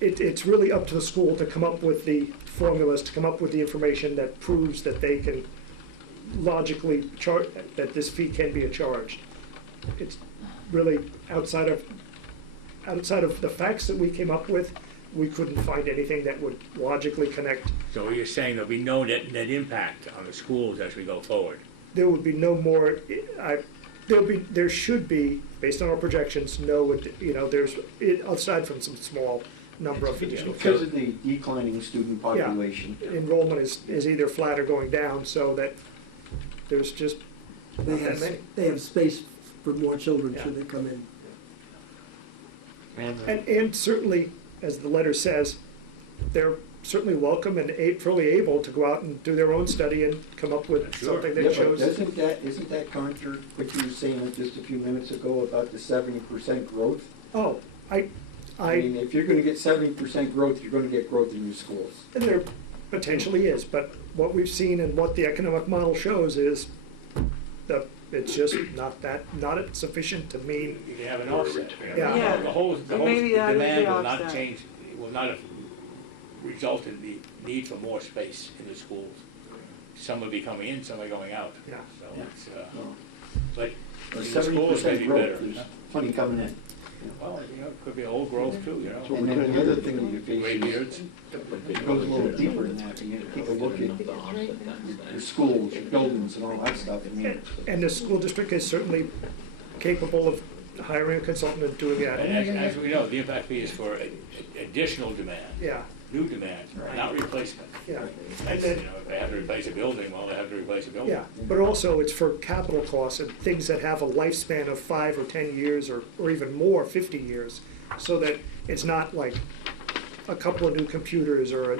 it's really up to the school to come up with the formulas, to come up with the information that proves that they can logically charge, that this fee can be a charge. It's really outside of the facts that we came up with, we couldn't find anything that would logically connect. So you're saying there'll be no net impact on the schools as we go forward? There would be no more, there should be, based on our projections, aside from some small number of additional Because kids. of the declining student population. Enrollment is either flat or going down, so that there's just They not that many. have space for more children Yeah. should they come in. And certainly, as the letter says, they're certainly welcome and fully able to go out and do their own study and come up with Sure. something Yeah, that but shows. isn't that counter what you were saying just a few minutes ago about the 70% growth? Oh, I mean, if you're gonna get 70% growth, you're gonna get growth in your schools. And there potentially is, but what we've seen and what the economic model shows is that it's just not sufficient to mean, You can have an offset. Yeah. Yeah. The whole Maybe that is the demand will not offset. change, will not result in the need for more space in the schools. Some will be coming in, some are going out. Yeah. So Yeah. it's, No. but But the schools may 70% be growth, better. there's plenty coming in. Well, it could be old growth too, And then the other thing that you Gray face beards. is, it goes a little deeper than that, you take a look at your schools, your buildings and all that stuff. I mean, and the school district is certainly capable of hiring a consultant and doing that. And as we know, the impact fee is for additional demand, Yeah, new demand, not replacement. yeah. And That's, then, if they have to replace a building, well, they have to replace a building. yeah, but also it's for capital costs and things that have a lifespan of 5 or 10 years or even more, 50 years, so that it's not like a couple of new computers or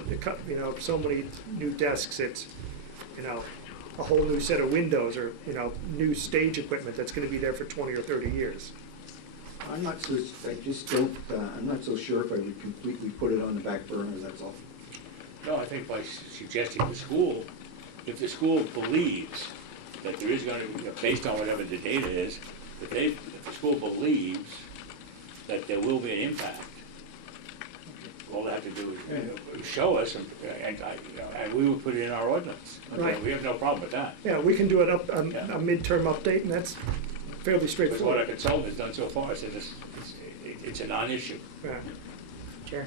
so many new desks. It's, a whole new set of windows or, new stage equipment that's gonna be there for 20 or 30 years. I'm not so, I just don't, I'm not so sure if I would completely put it on the back burner, that's all. No, I think by suggesting the school, if the school believes that there is gonna be, based on whatever the data is, if the school believes that there will be an impact, all they have to do is show us, and we will put it in our ordinance. Right. We have no problem with that. Yeah, we can do a Yeah. midterm update, and that's fairly Because what straightforward. our consultant has done so far is that it's a non-issue. Yeah. Chair.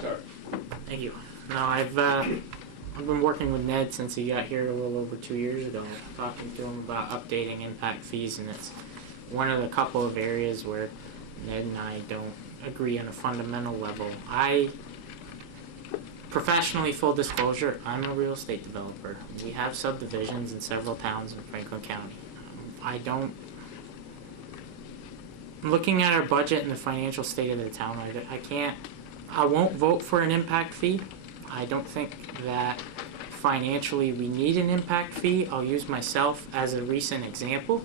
Sir, Thank you. No, I've been working with Ned since he got here a little over 2 years ago, talking to him about updating impact fees, and it's one of the couple of areas where Ned and I don't agree on a fundamental level. Professionally, full disclosure, I'm a real estate developer. We have subdivisions in several towns in Franklin County. Looking at our budget and the financial state of the town, I won't vote for an impact fee. I don't think that financially we need an impact fee. I'll use myself as a recent example.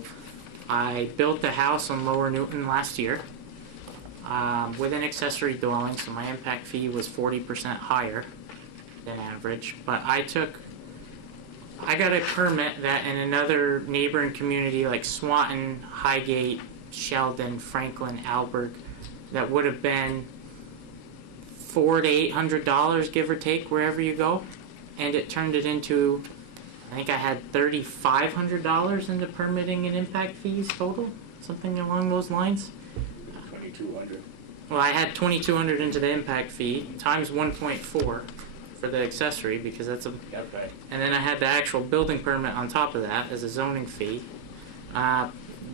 I built a house on Lower Newton last year with an accessory dwelling, so my impact fee was 40% higher than average. But I got a permit that in another neighboring community like Swanton, Highgate, Sheldon, Franklin, Albert, that would have been $400 to $800, give or take, wherever you go, and it turned it into, I think I had $3,500 into permitting and impact fees total, something along those lines. 2,200. Well, I had $2,200 into the impact fee times 1.4 for the accessory because that's a, Okay. and then I had the actual building permit on top of that as a zoning fee.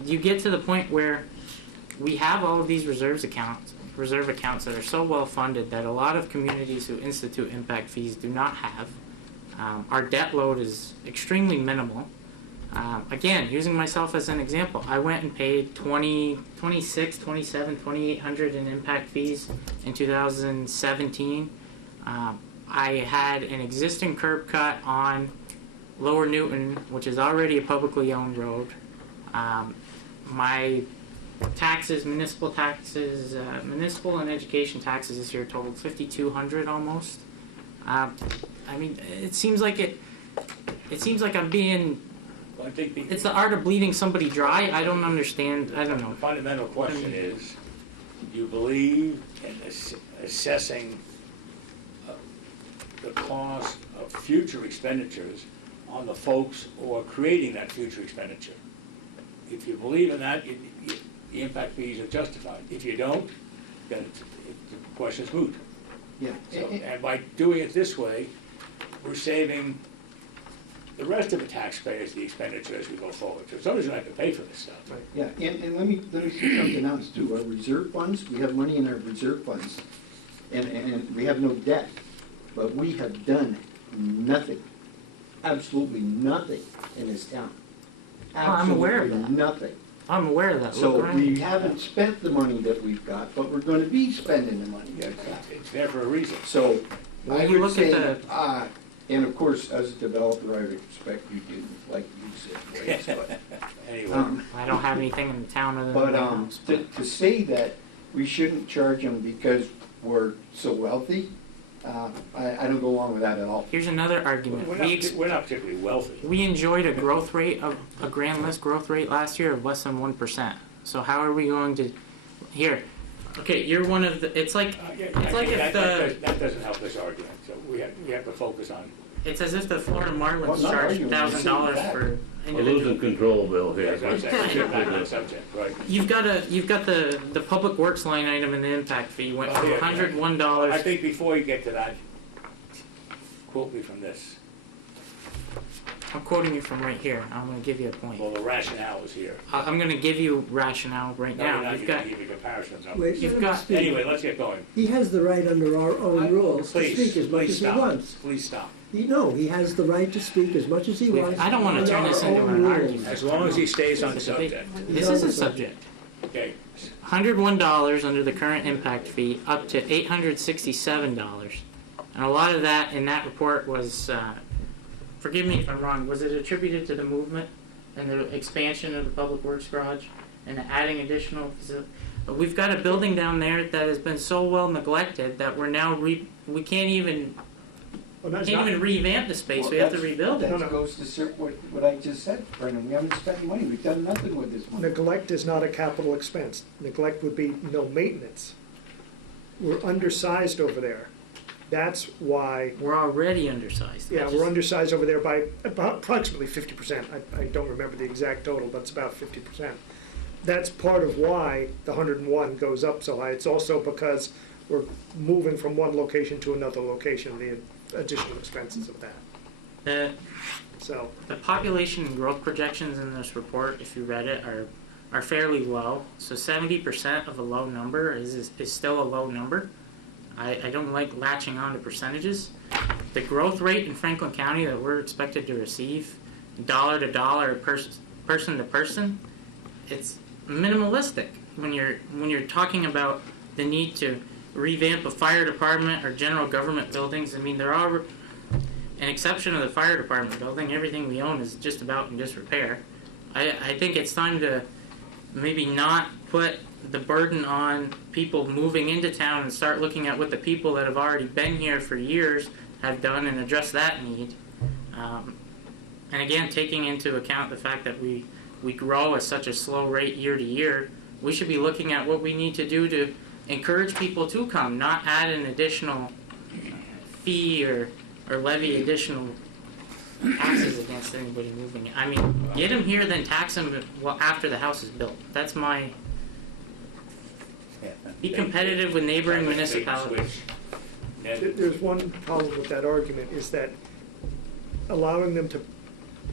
You get to the point where we have all of these reserve accounts that are so well funded that a lot of communities who institute impact fees do not have. Our debt load is extremely minimal. Again, using myself as an example, I went and paid $2,800 in impact fees in 2017. I had an existing curb cut on Lower Newton, which is already a publicly owned road. My taxes, municipal and education taxes this year totaled $5,200 almost. I mean, it seems like I'm being. Well, I think It's the art of bleeding somebody dry. I don't understand. I don't know. the fundamental question is, do you believe in assessing the cost of future expenditures on the folks who are creating that future expenditure? If you believe in that, the impact fees are justified. If you don't, then the question's moot. Yeah. So, and by doing it this way, we're saving the rest of the taxpayers the expenditure as we go forward. So somebody's gonna have to pay for this stuff. Yeah, and let me say something else too. Our reserve funds, we have money in our reserve funds, and we have no debt, but we have done nothing, absolutely nothing in this town. I'm aware of that. Absolutely nothing. I'm aware of that. So Look around. we haven't spent the money that we've got, but we're gonna be spending the money we've got. It's there for a reason. So Well, I you would look at say, and of course, as a developer, I would expect you to, like you said, ways, but. Anyway, I don't have anything in the town other than But my house. to say that we shouldn't charge them because we're so wealthy. I don't go along with that at all. Here's another argument. We're not particularly wealthy. We enjoyed a growth rate of a grand list growth rate last year of less than 1%. So how are we going to? Here, okay, you're one of the. It's like That doesn't help this argument. So we have to focus on. It's as if the Florida Marlins Well, not charged arguing, $1,000 for We're individual. losing control, Bill, here. Back on subject, right? You've got the public works line item and the impact fee went from Oh, yeah. $101. I think before you get to that, quote me from this. I'm quoting you from right here. I'm going to give you a point. Well, the rationale is here. I'm going to give you rationale right No, now. you're not. You've You're got gonna give me comparisons. of Wait, it. You've let him got- speak. Anyway, let's get going. He has the right under our own rules to Please, speak as much please as he stop. wants. Please stop. No, he has the right to speak as much as he wants. I don't want to under turn this our into own an rules. argument. As long as he stays on It's a debate. subject. This is a subject. Okay. $101 under the current impact fee, up to $867. And a lot of that in that report was, forgive me if I'm wrong, was it attributed to the movement and the expansion of the public works garage and adding additional facilities? We've got a building down there that has been so well neglected that we're now we can't even revamp the space. We have to rebuild it. That goes to what I just said, Brendan. We haven't spent money. We've done nothing with this money. Neglect is not a capital expense. Neglect would be no maintenance. We're undersized over there. That's why, We're already undersized. yeah, we're undersized over there by about approximately 50%. I don't remember the exact total, but it's about 50%. That's part of why the 101 goes up so high. It's also because we're moving from one location to another location, the additional expenses of that. So, The population and growth projections in this report, if you read it, are fairly low. So 70% of a low number is still a low number. I don't like latching on to percentages. The growth rate in Franklin County that we're expected to receive, dollar to dollar, person to person, it's minimalistic when you're talking about the need to revamp a fire department or general government buildings. I mean, there are an exception of the fire department building. Everything we own is just about in disrepair. I think it's time to maybe not put the burden on people moving into town and start looking at what the people that have already been here for years have done and address that need. And again, taking into account the fact that we grow at such a slow rate year to year, we should be looking at what we need to do to encourage people to come, not add an additional fee or levy additional taxes against anybody moving it. I mean, get them here, then tax them after the house is built. That's my... Be competitive with neighboring municipalities. there's one problem with that argument, is that allowing them to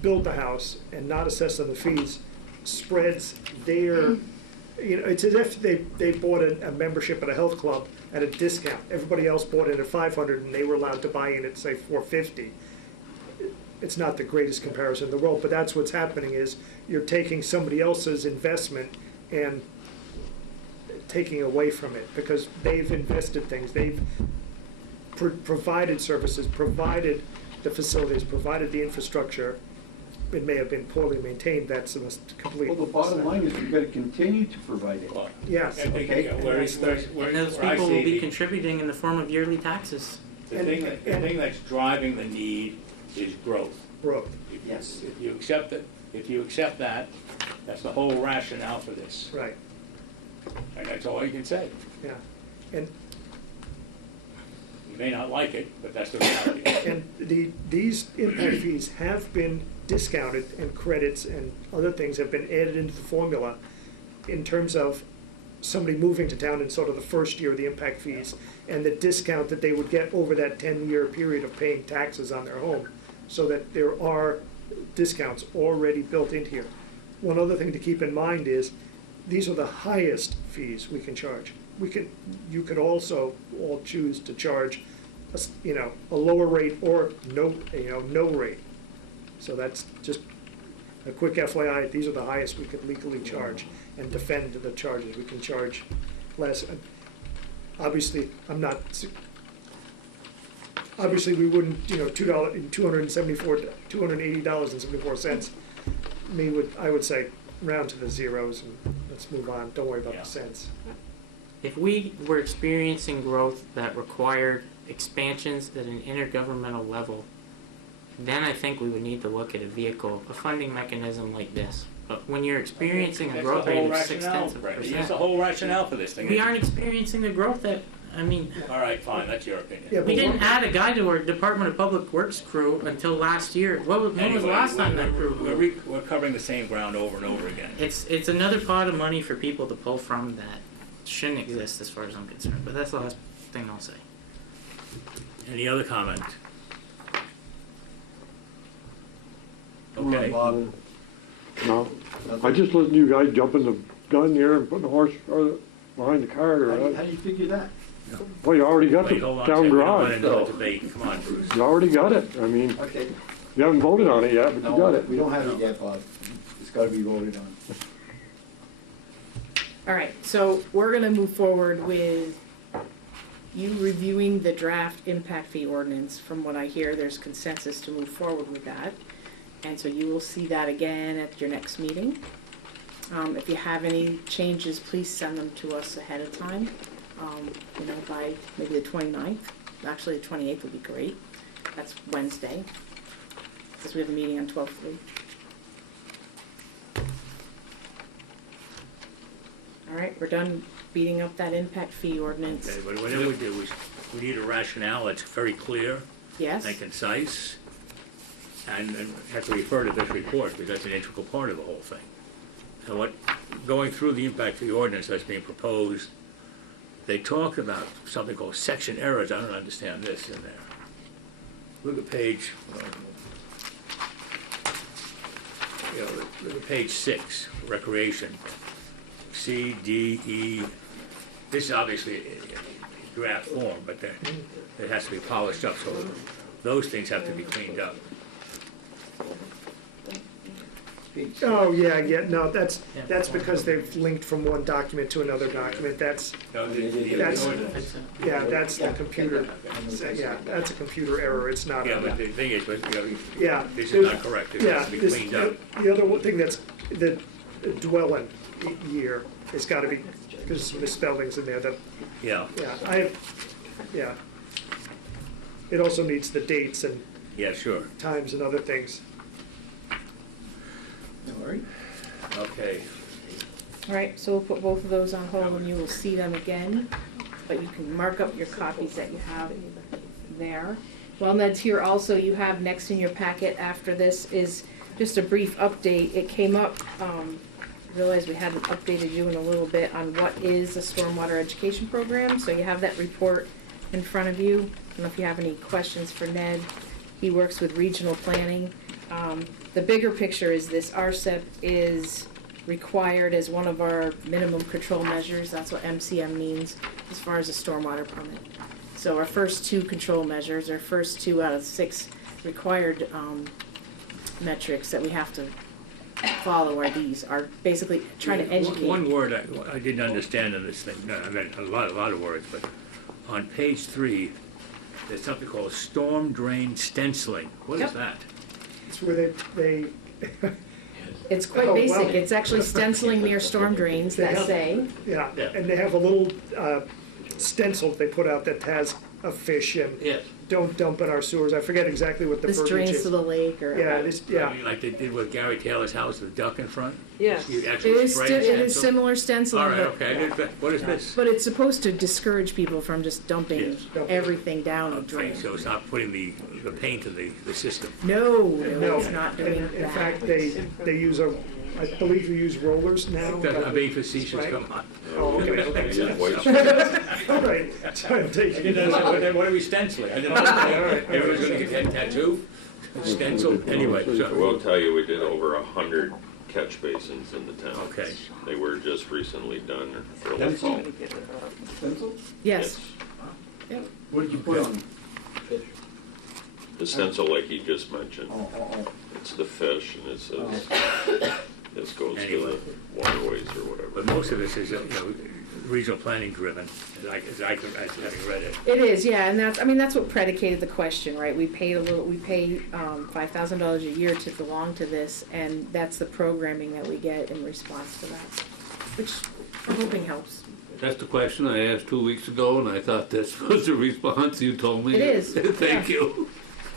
build the house and not assess on the fees spreads their, it's as if they bought a membership at a health club at a discount. Everybody else bought it at $500 and they were allowed to buy in at, say, $450. It's not the greatest comparison in the world, but that's what's happening, is you're taking somebody else's investment and taking away from it, because they've invested things, they've provided services, provided the facilities, provided the infrastructure. It may have been poorly maintained, that's a complete... Well, the bottom line is we've got to continue to provide it. Yes. I think, Okay. where And those I people will see be the- contributing in the form of yearly taxes. The thing that's driving the need is growth. Growth. Yes. If you accept that, that's the whole rationale for this. Right, And that's all you can say. yeah. And You may not like it, but that's the reality. these impact fees have been discounted, and credits and other things have been added into the formula in terms of somebody moving to town in sort of the first year of the impact fees, and the discount that they would get over that 10-year period of paying taxes on their home, so that there are discounts already built into here. One other thing to keep in mind is, these are the highest fees we can charge. You could also all choose to charge, a lower rate or no rate. So that's just a quick FYI, these are the highest we could legally charge and defend the charges. We can charge less. Obviously, we wouldn't, $280.74. I would say round to the zeros and let's move on. Don't worry about Yeah. the cents. if we were experiencing growth that required expansions at an intergovernmental level, then I think we would need to look at a funding mechanism like this. But when you're experiencing a growth rate of 0.6%, That's the whole rationale for this thing. we aren't experiencing the growth that, I mean, All right, fine, that's your opinion. Yeah, we but didn't add a guy to our Department of Public Works crew until last year. When was the Anyway, last time that crew grew? We're covering the same ground over and over again. It's another pot of money for people to pull from that shouldn't exist as far as I'm concerned. But that's the last thing I'll say. Any other comment? Okay. No, I just listened to you guys jumping the gun here and putting the horse behind the cart or How that. do you figure that? Well, you already got Wait, the hold on. town We don't want garage. another debate. Come on, Bruce. You already got it. I mean, Okay, you haven't voted on it yet, but you got no, it. we don't have it yet, Bob. It's gotta be voted on. All right, so we're gonna move forward with you reviewing the draft impact fee ordinance. From what I hear, there's consensus to move forward with that. And so you will see that again at your next meeting. If you have any changes, please send them to us ahead of time, by maybe the 29th. Actually, the 28th would be great. That's Wednesday, because we have a meeting on 12/3. All right, we're done beating up that impact fee ordinance. Okay, but whatever we do, we need a rationale that's very clear Yes? and concise, and have to refer to this report, because that's an integral part of the whole thing. And going through the impact fee ordinance that's being proposed, they talk about something called section errors. I don't understand this in there. Look at page, look at page 6, recreation. C, D, E. This is obviously a draft form, but it has to be polished up, so those things have to be cleaned up. Oh, no, that's because they've linked from one document to another document. That's the computer, that's a computer error, it's not. Yeah, but the thing is, Yeah. this is not correct, it has to be this- cleaned up. The other one thing that's, the dwelling year, it's gotta be, because some misspellings in there that, Yeah, it also needs the dates and yeah, sure, times and other things. All right. okay. All right, so we'll put both of those on hold and you will see them again, but you can mark up your copies that you have there. While Ned's here also, you have next in your packet after this is just a brief update. It came up, realized we hadn't updated you in a little bit on what is a stormwater education program, so you have that report in front of you. I don't know if you have any questions for Ned. He works with regional planning. The bigger picture is this: RCEP is required as one of our minimum control measures. That's what MCM means as far as a stormwater permit. So our first 2 control measures, our first 2 out of 6 required metrics that we have to follow are these, are basically trying to educate. One word I didn't understand in this thing, I mean, a lot of words, but on page 3, there's something called storm drain stenciling. What is that? It's where they It's quite Oh, basic. well. It's actually stenciling near storm drains that say, yeah, and they have a little stencil they put out that has a fish and Yes. don't dump in our sewers. I forget exactly what the this verbiage drains is. to the lake, or. Yeah, it is, yeah. I mean, like they did with Gary Taylor's house, the duck in front? Yes. You It actually is, spray it is stencil? similar stenciling, All right, but, okay, what is this? but it's supposed to discourage people from just dumping Yes. everything down a Okay, drain. so it's not putting the paint in the system. No, No, it's not doing in that. fact, they use I believe we use rollers now. I'm being facetious, Right. come on. Oh, okay, all right. So I'm I taking didn't understand, what are we stenciling? I didn't understand. Everyone's gonna get that tattoo? Stencil, anyway, I so, will tell you, we did over 100 catch basins in the town. okay. They were just recently done early fall. Stencil? Yes, What did you put on? The stencil like he just mentioned, Oh. it's the fish and it says, this goes to the waterways or whatever. But most of this is, regional planning driven, as having read it. it is, yeah, and that's what predicated the question, right? We pay $5,000 a year to belong to this, and that's the programming that we get in response to that, which I'm hoping helps. That's the question I asked 2 weeks ago, and I thought this was the response you told me. It is, Thank yeah. you.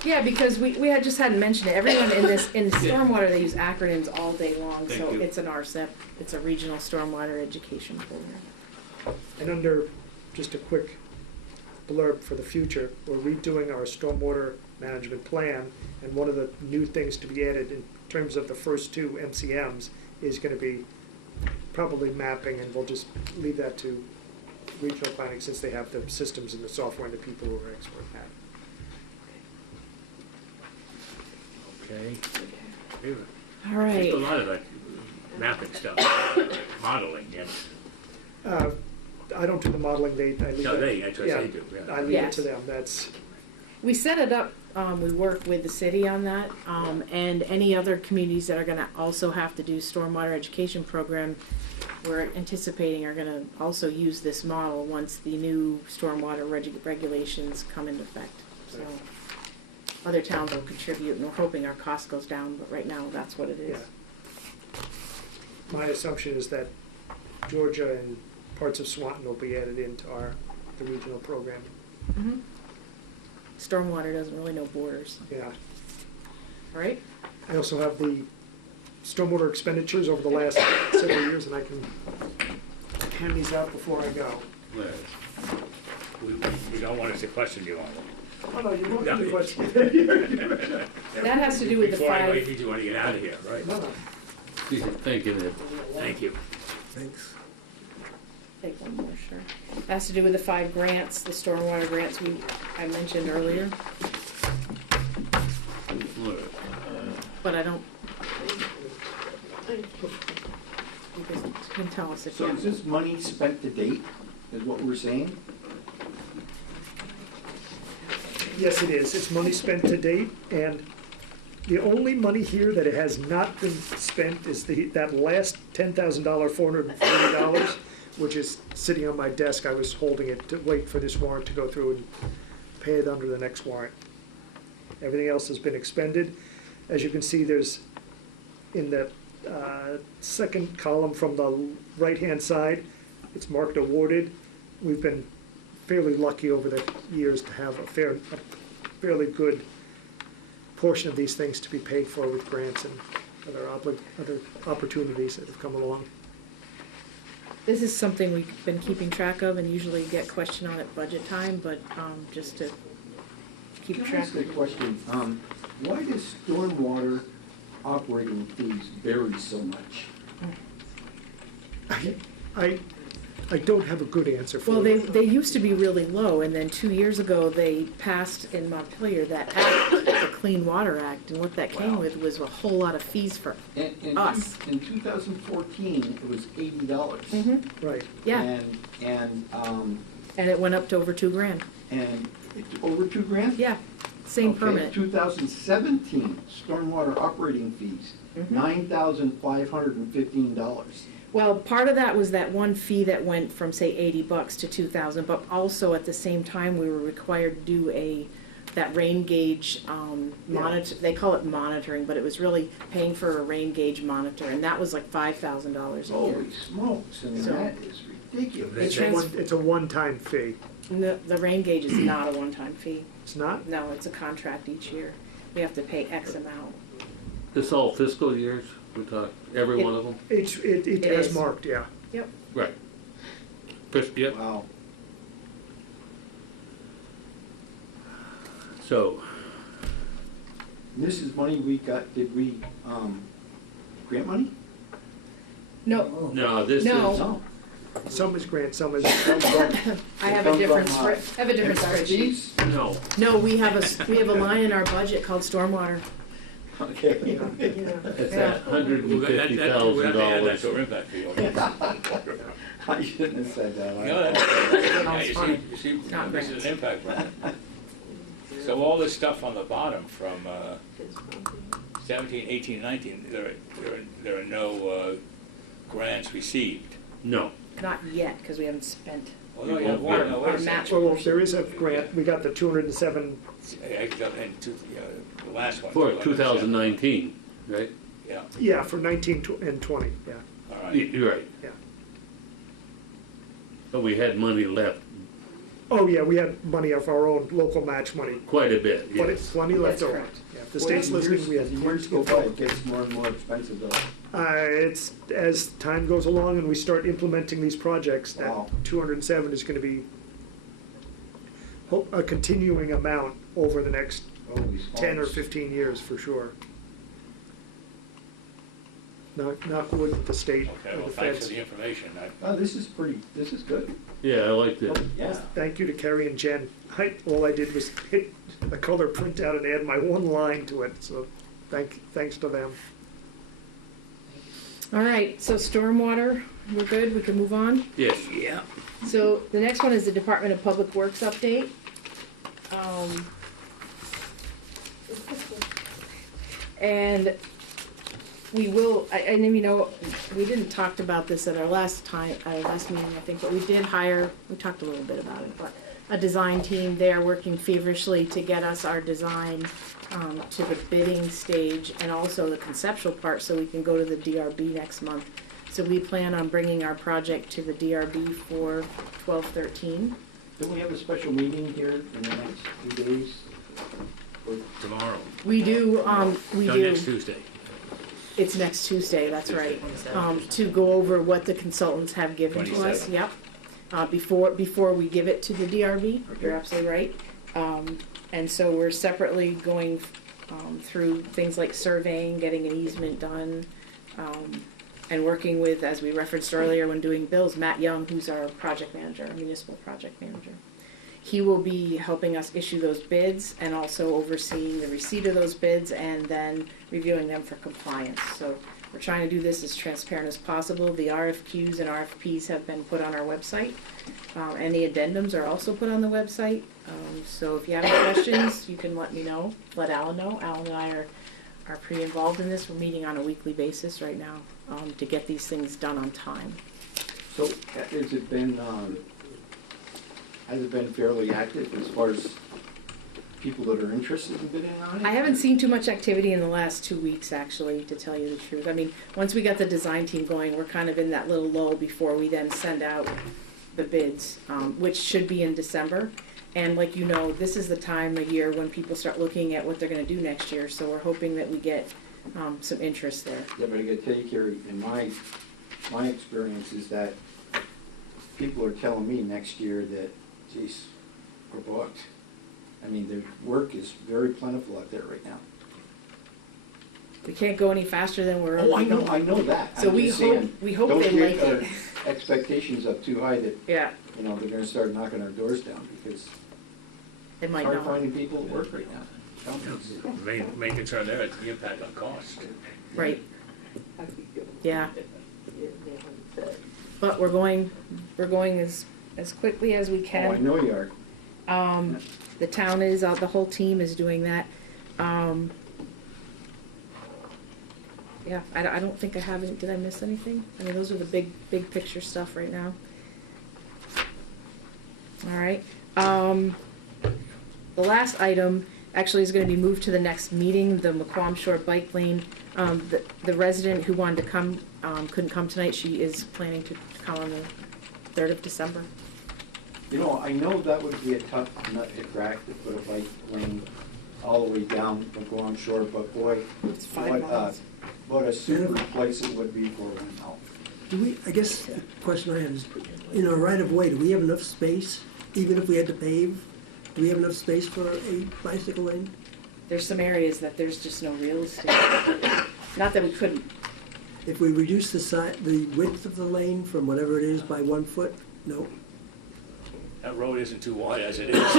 Yeah, because we had just hadn't mentioned it. Everyone in stormwater, they use acronyms all day long, Thank so you. it's an RCEP, it's a regional stormwater education program. And under, just a quick blurb for the future, we're redoing our stormwater management plan, and one of the new things to be added in terms of the first two MCMs is gonna be probably mapping, and we'll just leave that to regional planning since they have the systems and the software and the people who are expert at it. Okay. All right. There's a lot of like mapping stuff, modeling, yes. I don't do the modeling, I leave No, that. that's what Yeah, they do, yeah. I leave it Yes. to them, that's, We set it up, we work with the city on that, and any other communities that are gonna also have to do stormwater education program, we're anticipating are gonna also use this model once the new stormwater regulations come into effect. So, other towns will contribute, and we're hoping our cost goes down, but right now, that's what it is. yeah. My assumption is that Georgia and parts of Swanton will be added into the regional program, Mhm. Stormwater doesn't really know borders, yeah. all right? I also have the stormwater expenditures over the last several years, and I can hand these out before I go. We don't want us to question you on it. Oh, no, you won't Yeah. have a question. That has to do with the Before I go, five. you want to get out of here, right? No, no. Thank you, Ned. Thank you. Thanks. Take one more, sure. That has to do with the 5 grants, the stormwater grants I mentioned earlier, but I don't. You can tell us if So you. is this money spent to date, is what we're saying? Yes, it is. It's money spent to date, and the only money here that it has not been spent is that last $10,000, $440, which is sitting on my desk. I was holding it to wait for this warrant to go through and pay it under the next warrant. Everything else has been expended. As you can see, there's in the second column from the right-hand side, it's marked awarded. We've been fairly lucky over the years to have a fairly good portion of these things to be paid for with grants and other opportunities that have come along. This is something we've been keeping track of and usually get questioned on at budget time, but just to keep Can I track. ask a question? Why does stormwater operating fees vary so much? I don't have a good answer for Well, you. they used to be really low, and then 2 years ago, they passed in Montpelier that act, the Clean Water Act, and what that came with was a whole lot of fees for us. In 2014, it was $80. Right. Yeah, And it went up to over $2,000. it's over $2,000? Yeah, same Okay, permit. 2017, stormwater operating fees, $9,515. Well, part of that was that one fee that went from, say, $80 to $2,000, but also at the same time, we were required to do that rain gauge monitor. They call it monitoring, but it was really paying for a rain gauge monitor, and that was like $5,000 a year. Holy smokes, I mean, So- that is ridiculous. It's a one-time fee. No, the rain gauge is not a one-time fee. It's not? No, it's a contract each year. We have to pay X amount. This all fiscal years, we talk, every one of them? It It has is. marked, yeah. Yep. Right. Yep. Wow. So, And this is money we got, grant money? No, no, this is. No. Some is grant, some is, I have a different spreadsheet. No. No, we have a line in our budget called stormwater. Okay. It's Yeah. at $150,000. We have to add that to our impact fee. I shouldn't have said that. No, that's, yeah, you see, Not this is grants. an impact one. So all this stuff on the bottom from 17, 18, 19, there are no grants received. No. Not yet, because we haven't spent. Well, no, you have one, no, wait Our a second. match. well, there is a grant. We got the 207, The last one. For 2019, right? Yeah, yeah, for 19 and 20, yeah. all right. You're right. Yeah. But we had money left, Oh, yeah, we had money of our own local match money, quite a bit, but it's yes. plenty left That's over. correct. Yeah, if the state's listening, we had As years plenty go of by, it gets more and more expensive though. It's, as time goes along and we start implementing these projects, that Wow. 207 is gonna be a continuing amount over the next Holy 10 or smokes. 15 years, for sure. Knock wood with the state Okay, and well, the thanks for feds. the information. Oh, this is good. Yeah, I like that. Yeah. Thank you to Kerry and Jen. All I did was hit a color printout and add my one line to it, so thanks to them. All right, so stormwater, we're good, we can move on? Yes. Yeah. So the next one is the Department of Public Works update. And we will, and you know, we didn't talk about this at our last meeting, I think, but we did hire, we talked a little bit about it, but a design team. They are working feverishly to get us our design to the bidding stage and also the conceptual part so we can go to the DRB next month. So we plan on bringing our project to the DRB for 12/13. Don't we have a special meeting here in the next few days? Tomorrow. We do, we No, do. next Tuesday. It's next Tuesday, that's right. To go over what the consultants have given to us, 27th. yep. Before we give it to the DRB, you're Okay. absolutely right. And so we're separately going through things like surveying, getting an easement done, and working with, as we referenced earlier when doing bills, Matt Young, who's our project manager, our municipal project manager. He will be helping us issue those bids and also overseeing the receipt of those bids and then reviewing them for compliance. So we're trying to do this as transparent as possible. The RFQs and RFPs have been put on our website, and the addendums are also put on the website. So if you have any questions, you can let me know, let Alan know. Alan and I are pretty involved in this. We're meeting on a weekly basis right now to get these things done on time. So has it been fairly active as far as people that are interested in bidding on it? I haven't seen too much activity in the last 2 weeks, actually, to tell you the truth. I mean, once we got the design team going, we're kind of in that little lull before we then send out the bids, which should be in December. And like you know, this is the time of year when people start looking at what they're gonna do next year, so we're hoping that we get some interest there. Yeah, but I gotta tell you, Carrie, in my experience is that people are telling me next year that, geez, we're booked. I mean, the work is very plentiful out there right now. We can't go any faster than we're. Oh, I know that. So I'm we just hope, saying, we hope don't they get, like it. expectations up too high that, Yeah, you know, they're gonna start knocking our doors down because it it's might hard not. finding people to work right now. Companies. Main concern there is the impact on cost. Right. Yeah. But we're going as quickly as we Oh, can. I know you are. The town is, the whole team is doing that. Yeah, I don't think I have any, did I miss anything? I mean, those are the big picture stuff right now. All right. The last item actually is gonna be moved to the next meeting, the McQuam Shore Bike Lane. The resident who wanted to come, couldn't come tonight. She is planning to come on the 3rd of December. You know, I know that would be a tough nut to crack to put a bike lane all the way down McQuam Shore, but boy, It's 5 miles. what a super place it would be for one now. Do we, I guess the question I have is, in our right of way, do we have enough space, even if we had to pave? Do we have enough space for a bicycle lane? There's some areas that there's just no real estate. Not that we couldn't. If we reduce the width of the lane from whatever it is by 1 foot, no? That road isn't too wide as it is.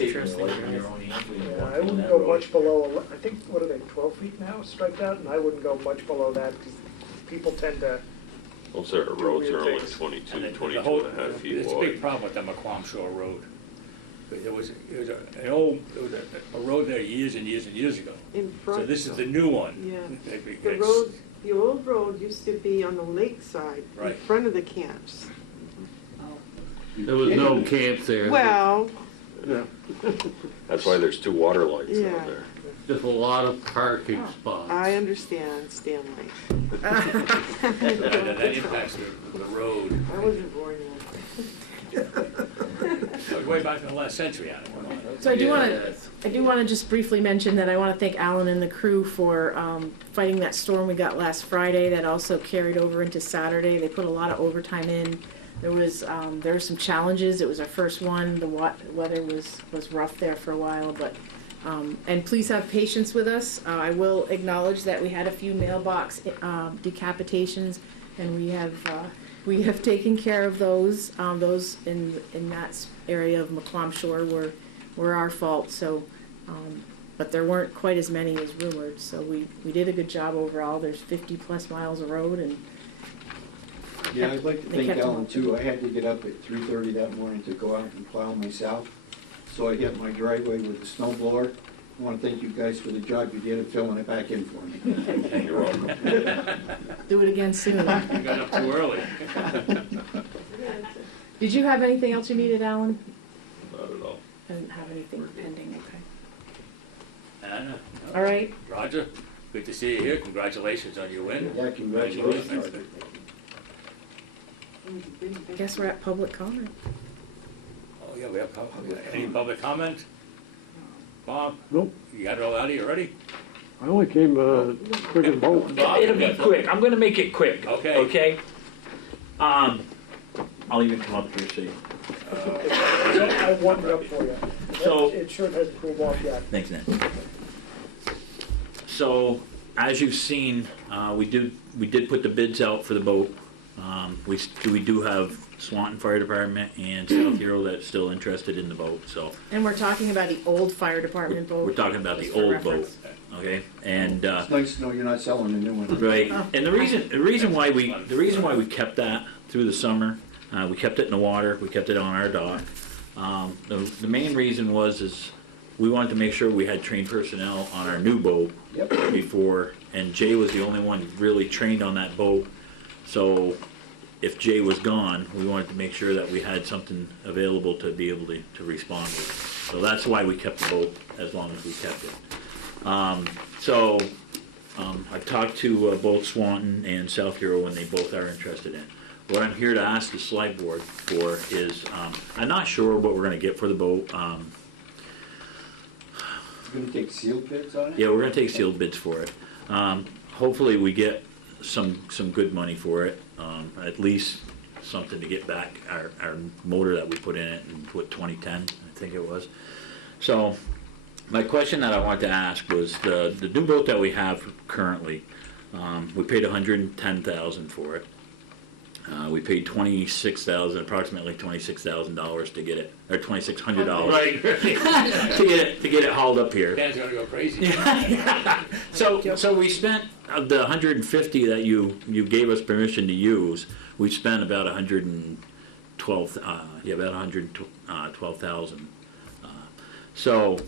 Interesting, on your own hand. Yeah, I wouldn't go much below, I think, what are they, 12 feet now striped out? And I wouldn't go much below that because people tend to, Most of our roads are only Weird things. 22, And 22 the whole- and a half feet It's a big wide. problem with the McQuam Shore Road. It was a road there years and years and years ago. In front. So this is the new one. Yeah. It's- The road, the old road used to be on the lakeside, in Right. front of the camps. There was no camps there. Well, That's why there's 2 water lines Yeah. down there. Just a lot of parking spots. I understand, Stanley. That impacts the road. I wasn't born yet. Way back in the last century, I don't know. So I do want to just briefly mention that I want to thank Alan and the crew for fighting that storm we got last Friday that also carried over into Saturday. They put a lot of overtime in. There were some challenges. It was our first one. The weather was rough there for a while, but and please have patience with us. I will acknowledge that we had a few mailbox decapitations, and we have taken care of those. Those in that area of McQuam Shore were our fault. So, but there weren't quite as many as rumored. So we did a good job overall. There's 50 plus miles of road, and Yeah, I'd like to thank Alan too. I had to get up at 3:30 that morning to go out and plow myself. So I hit my driveway with the snow blower. I want to thank you guys for the job you did of filling it back in for me. You're welcome. do it again soon. You got up too early. Did you have anything else you needed, Alan? Not at all. I didn't have anything pending. Okay. Anna? All right. Roger, good to see you here. Congratulations on your win. Yeah, congratulations. I guess we're at public comment. Oh, yeah, we have any public comment? Bob? Nope. You got it all out of you already? I only came, friggin' boat. Bob? It'll be quick. I'm gonna make it quick. Okay. Okay? I'll even come up here, see. I warmed it up for you. So- It sure hasn't cooled off yet. Thanks, Ned. So, as you've seen, we did put the bids out for the boat. We do have Swanton Fire Department and South Hero that's still interested in the boat, so And we're talking about the old fire department boat. we're talking about the just for old boat, reference. okay? And, It's nice to know you're not selling a new one. right, and the reason why we kept that through the summer, we kept it in the water, we kept it on our dock. The main reason is we wanted to make sure we had trained personnel on our new boat Yep. before, and Jay was the only one really trained on that boat. So if Jay was gone, we wanted to make sure that we had something available to be able to respond with. So that's why we kept the boat as long as we kept it. I talked to both Swanton and South Hero, and they both are interested in it. What I'm here to ask the Selectboard for is, I'm not sure what we're gonna get for the boat. You're gonna take sealed bids on it? Yeah, we're gonna take sealed bids for it. Hopefully we get some good money for it, at least something to get back our motor that we put in it in 2010, I think it was. So, my question that I wanted to ask was the new boat that we have currently, we paid $110,000 for it. We paid approximately $26,000 to get it, or $2,600 Right. to get it hauled up here. Dan's gonna go crazy. So we spent the 150 that you gave us permission to use. We spent about 112,000. So,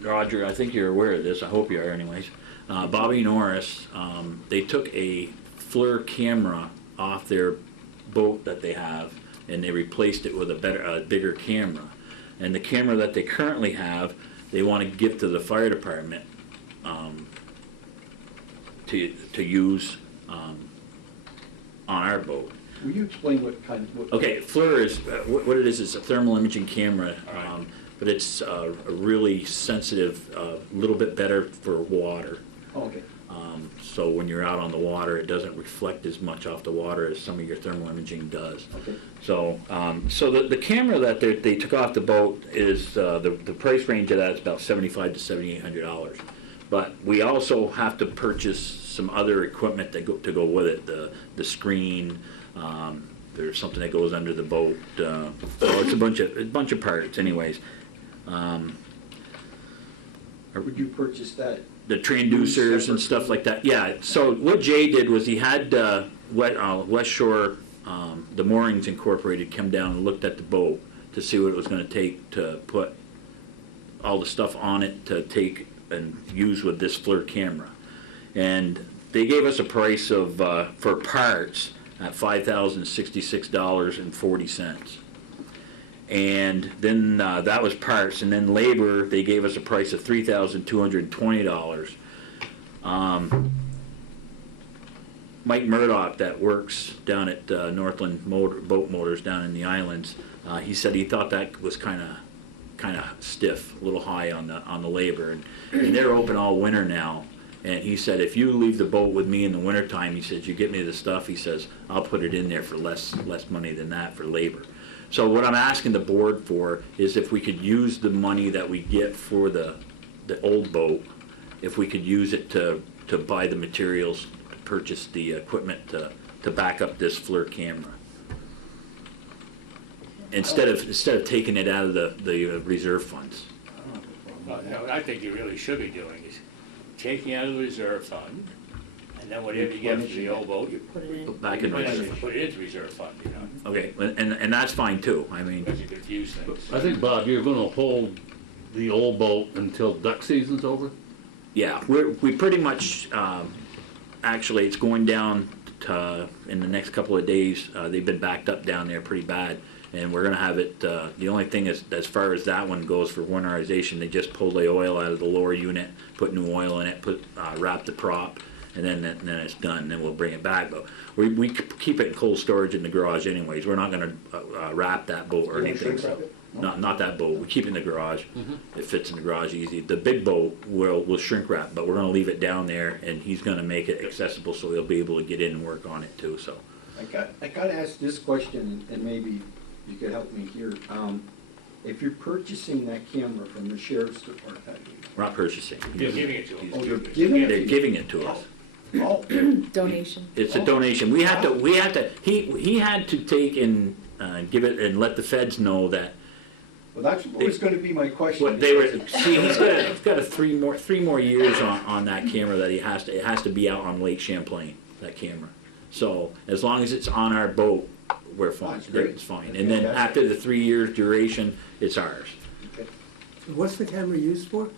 Roger, I think you're aware of this. I hope you are, anyways. Bobby Norris, they took a FLIR camera off their boat that they have, and they replaced it with a bigger camera. And the camera that they currently have, they want to give to the fire department to use on our boat. Will you explain what kind of... Okay, FLIR is, what it is, it's a thermal imaging camera, but it's a really sensitive, a little bit better for water. Oh, okay. So when you're out on the water, it doesn't reflect as much off the water as some of your thermal imaging does. Okay. So, the camera that they took off the boat is, the price range of that is about $7,500 to $7,800. But we also have to purchase some other equipment to go with it, the screen, there's something that goes under the boat, so it's a bunch of parts anyways. Or would you purchase that? The transducers and stuff like that. Yeah, so what Jay did was he had West Shore, the Moorings Incorporated, come down and looked at the boat to see what it was going to take to put all the stuff on it to take and use with this FLIR camera. And they gave us a price of, for parts, at $5,066.40. And then that was parts, and then labor, they gave us a price of $3,220. Mike Murdoch, that works down at Northland Boat Motors down in the islands, he said he thought that was kind of stiff, a little high on the labor, and they're open all winter now. And he said, if you leave the boat with me in the wintertime, he says, you get me the stuff, he says, I'll put it in there for less money than that for labor. So what I'm asking the board for is if we could use the money that we get for the old boat, if we could use it to buy the materials, to purchase the equipment to back up this FLIR camera. Instead of taking it out of the reserve funds. Well, no, what I think you really should be doing is taking out of the reserve fund, and then whatever you get for the old boat, you Put it in. Put back in reserve. put it into reserve fund, you know, Okay, and that's fine too. I mean, because you confuse things. I think, Bob, you're gonna hold the old boat until duck season's over? yeah, we pretty much actually it's going down to, in the next couple of days. They've been backed up down there pretty bad, and we're gonna have it. The only thing is, as far as that one goes for winterization, they just pull the oil out of the lower unit, put new oil in it, wrap the prop, and then it's done. Then we'll bring it back. But we keep it in cold storage in the garage anyways. We're not gonna wrap that boat or anything. So. Not that boat. We keep it in the garage. It fits in the garage easy. The big boat we'll shrink wrap, but we're gonna leave it down there, and he's gonna make it accessible so he'll be able to get in and work on it too. So. I got to ask this question, and maybe you could help me here. If you're purchasing that camera from the sheriff's department, We're not purchasing. You're giving it to them. oh, you're giving it? They're giving it to us. Oh, Donation. It's a donation. We have to. He had to take and give it and let the feds know that. well, that's always going to be my question. What they were. See, he's got a three more years on that camera that it has to be out on Lake Champlain. That camera. So as long as it's on our boat, we're fine. That's great. It's fine. And then after the 3 years duration, it's ours. Okay. What's the camera used for?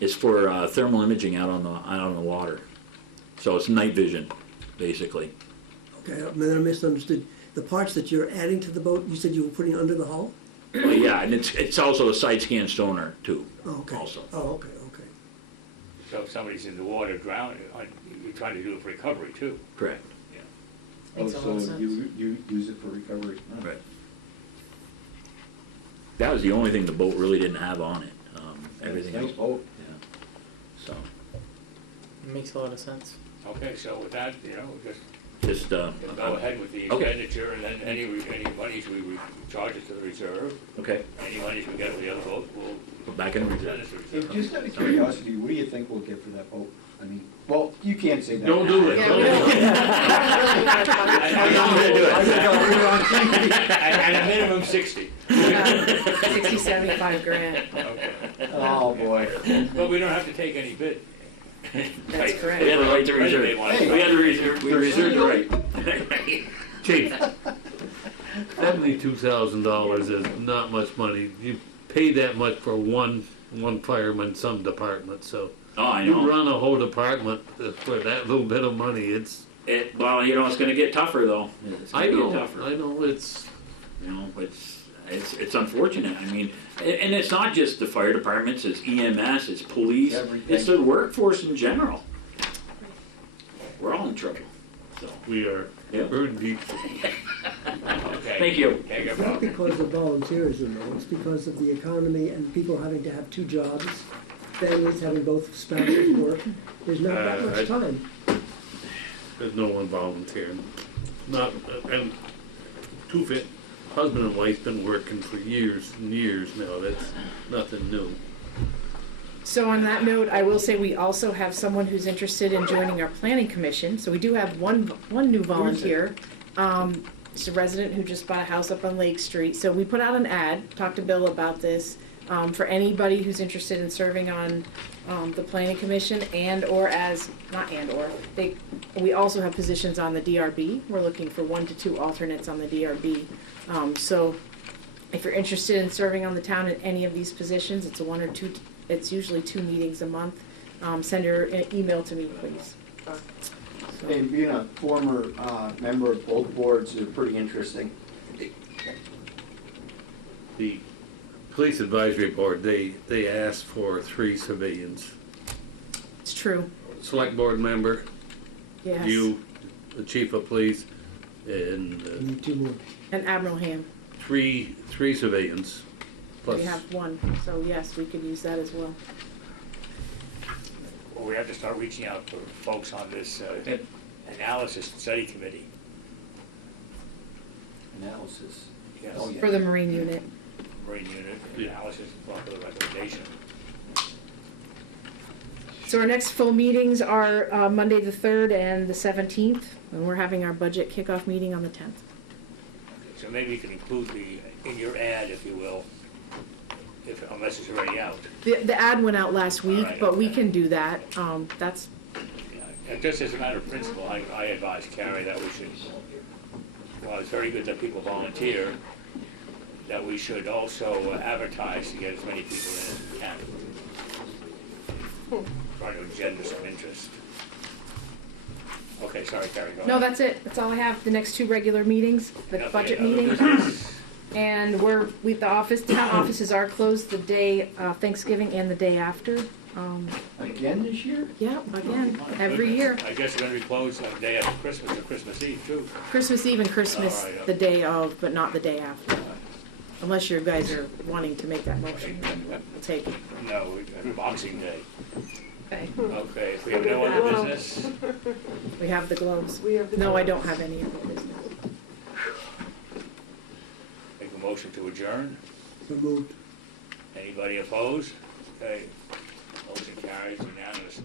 It's for thermal imaging out on the water. So it's night vision, basically. Okay, then I misunderstood. The parts that you're adding to the boat, you said you were putting under the hull? Well, yeah, and it's also a side scan sonar too. Oh, okay. Also. Oh, okay. So if somebody's in the water drowning, you're trying to do it for recovery too. Correct. Makes a lot of sense. you use it for recovery. Right. That was the only thing the boat really didn't have on it. Everything Nice else. boat. Yeah. So It makes a lot of sense. Okay, so with that, just just go ahead with the Okay. expenditure, and then any monies we charge it to the reserve, okay. any monies we get for the other boat, we'll Put back in the send reserve. it to Hey, reserve. just out of curiosity, what do you think we'll get for that boat? I mean, well, you can't say that. Don't do it. Yeah, Don't we do don't- it. I'm gonna do it. At a minimum 60. 60, 75 grand. Okay. Oh, boy. But we don't have to take any bid. That's correct. We had the right to reserve. They want We had the reserve. We reserved the right. Chief, $72,000 is not much money. You pay that much for one fireman, some department, so. Oh, I You know. run a whole department for that little bit of money, it's, Well, it's going to get tougher though. It's I gonna know, get tougher. I know, it's, It's unfortunate. I mean, and it's not just the fire departments. It's EMS. It's police. Everything. It's the workforce in general. We're all in trouble. So we are, Yeah. we're deep. Okay. thank you. Take it, It's not Bob. because of volunteerism, though. It's because of the economy and people having to have two jobs, families having both spouses work. There's not that much time. There's no one volunteering. Not, and husband and wife been working for years and years now, that's nothing new. So on that note, I will say we also have someone who's interested in joining our planning commission. So we do have one new volunteer. It's a resident who just bought a house up on Lake Street. So we put out an ad, talked to Bill about this, for anybody who's interested in serving on the planning commission we also have positions on the DRB. We're looking for 1 to 2 alternates on the DRB. So if you're interested in serving on the town in any of these positions, it's usually 2 meetings a month. Send your email to me, please. And being a former member of both boards is pretty interesting. The Police Advisory Board, they asked for 3 civilians. It's true, Select Board member, yes. you, the Chief of Police, and We need 2 more. And Admiral Ham, 3 civilians. Plus, we have 1, so yes, we could use that as well. Well, we have to start reaching out to folks on this analysis and study committee. Analysis. Yes. Oh, yeah. For the Marine unit. Marine unit, Yeah. analysis, and come up with a recommendation. So our next full meetings are Monday the 3rd and the 17th, and we're having our budget kickoff meeting on the 10th. So maybe you can include in your ad, if you will, unless it's already out. The ad went out last week, Alright, but we okay. can do that. That's, Yeah, and just as a matter of principle, I advise Carrie that we should, while it's very good that people volunteer, that we should also advertise to get as many people in as we can. Try to engender some interest. Okay, sorry, Carrie, go ahead. no, that's it. That's all I have. The next 2 regular meetings, the Okay, budget other meetings. business? And town offices are closed the day Thanksgiving and the day after. Again this year? Yeah, again, every Goodness. year. I guess you're gonna be closed the day after Christmas or Christmas Eve too. Christmas Eve and Christmas All right, the day of, but not the day after. Unless you guys are wanting to make that motion, we'll take it. No, Boxing Day. Okay. Okay, if we have no other business, We have the gloves. We have the No, I gloves. don't have any of the business. make a motion to adjourn. So moved. Anybody opposed? Okay, motion carries unanimously.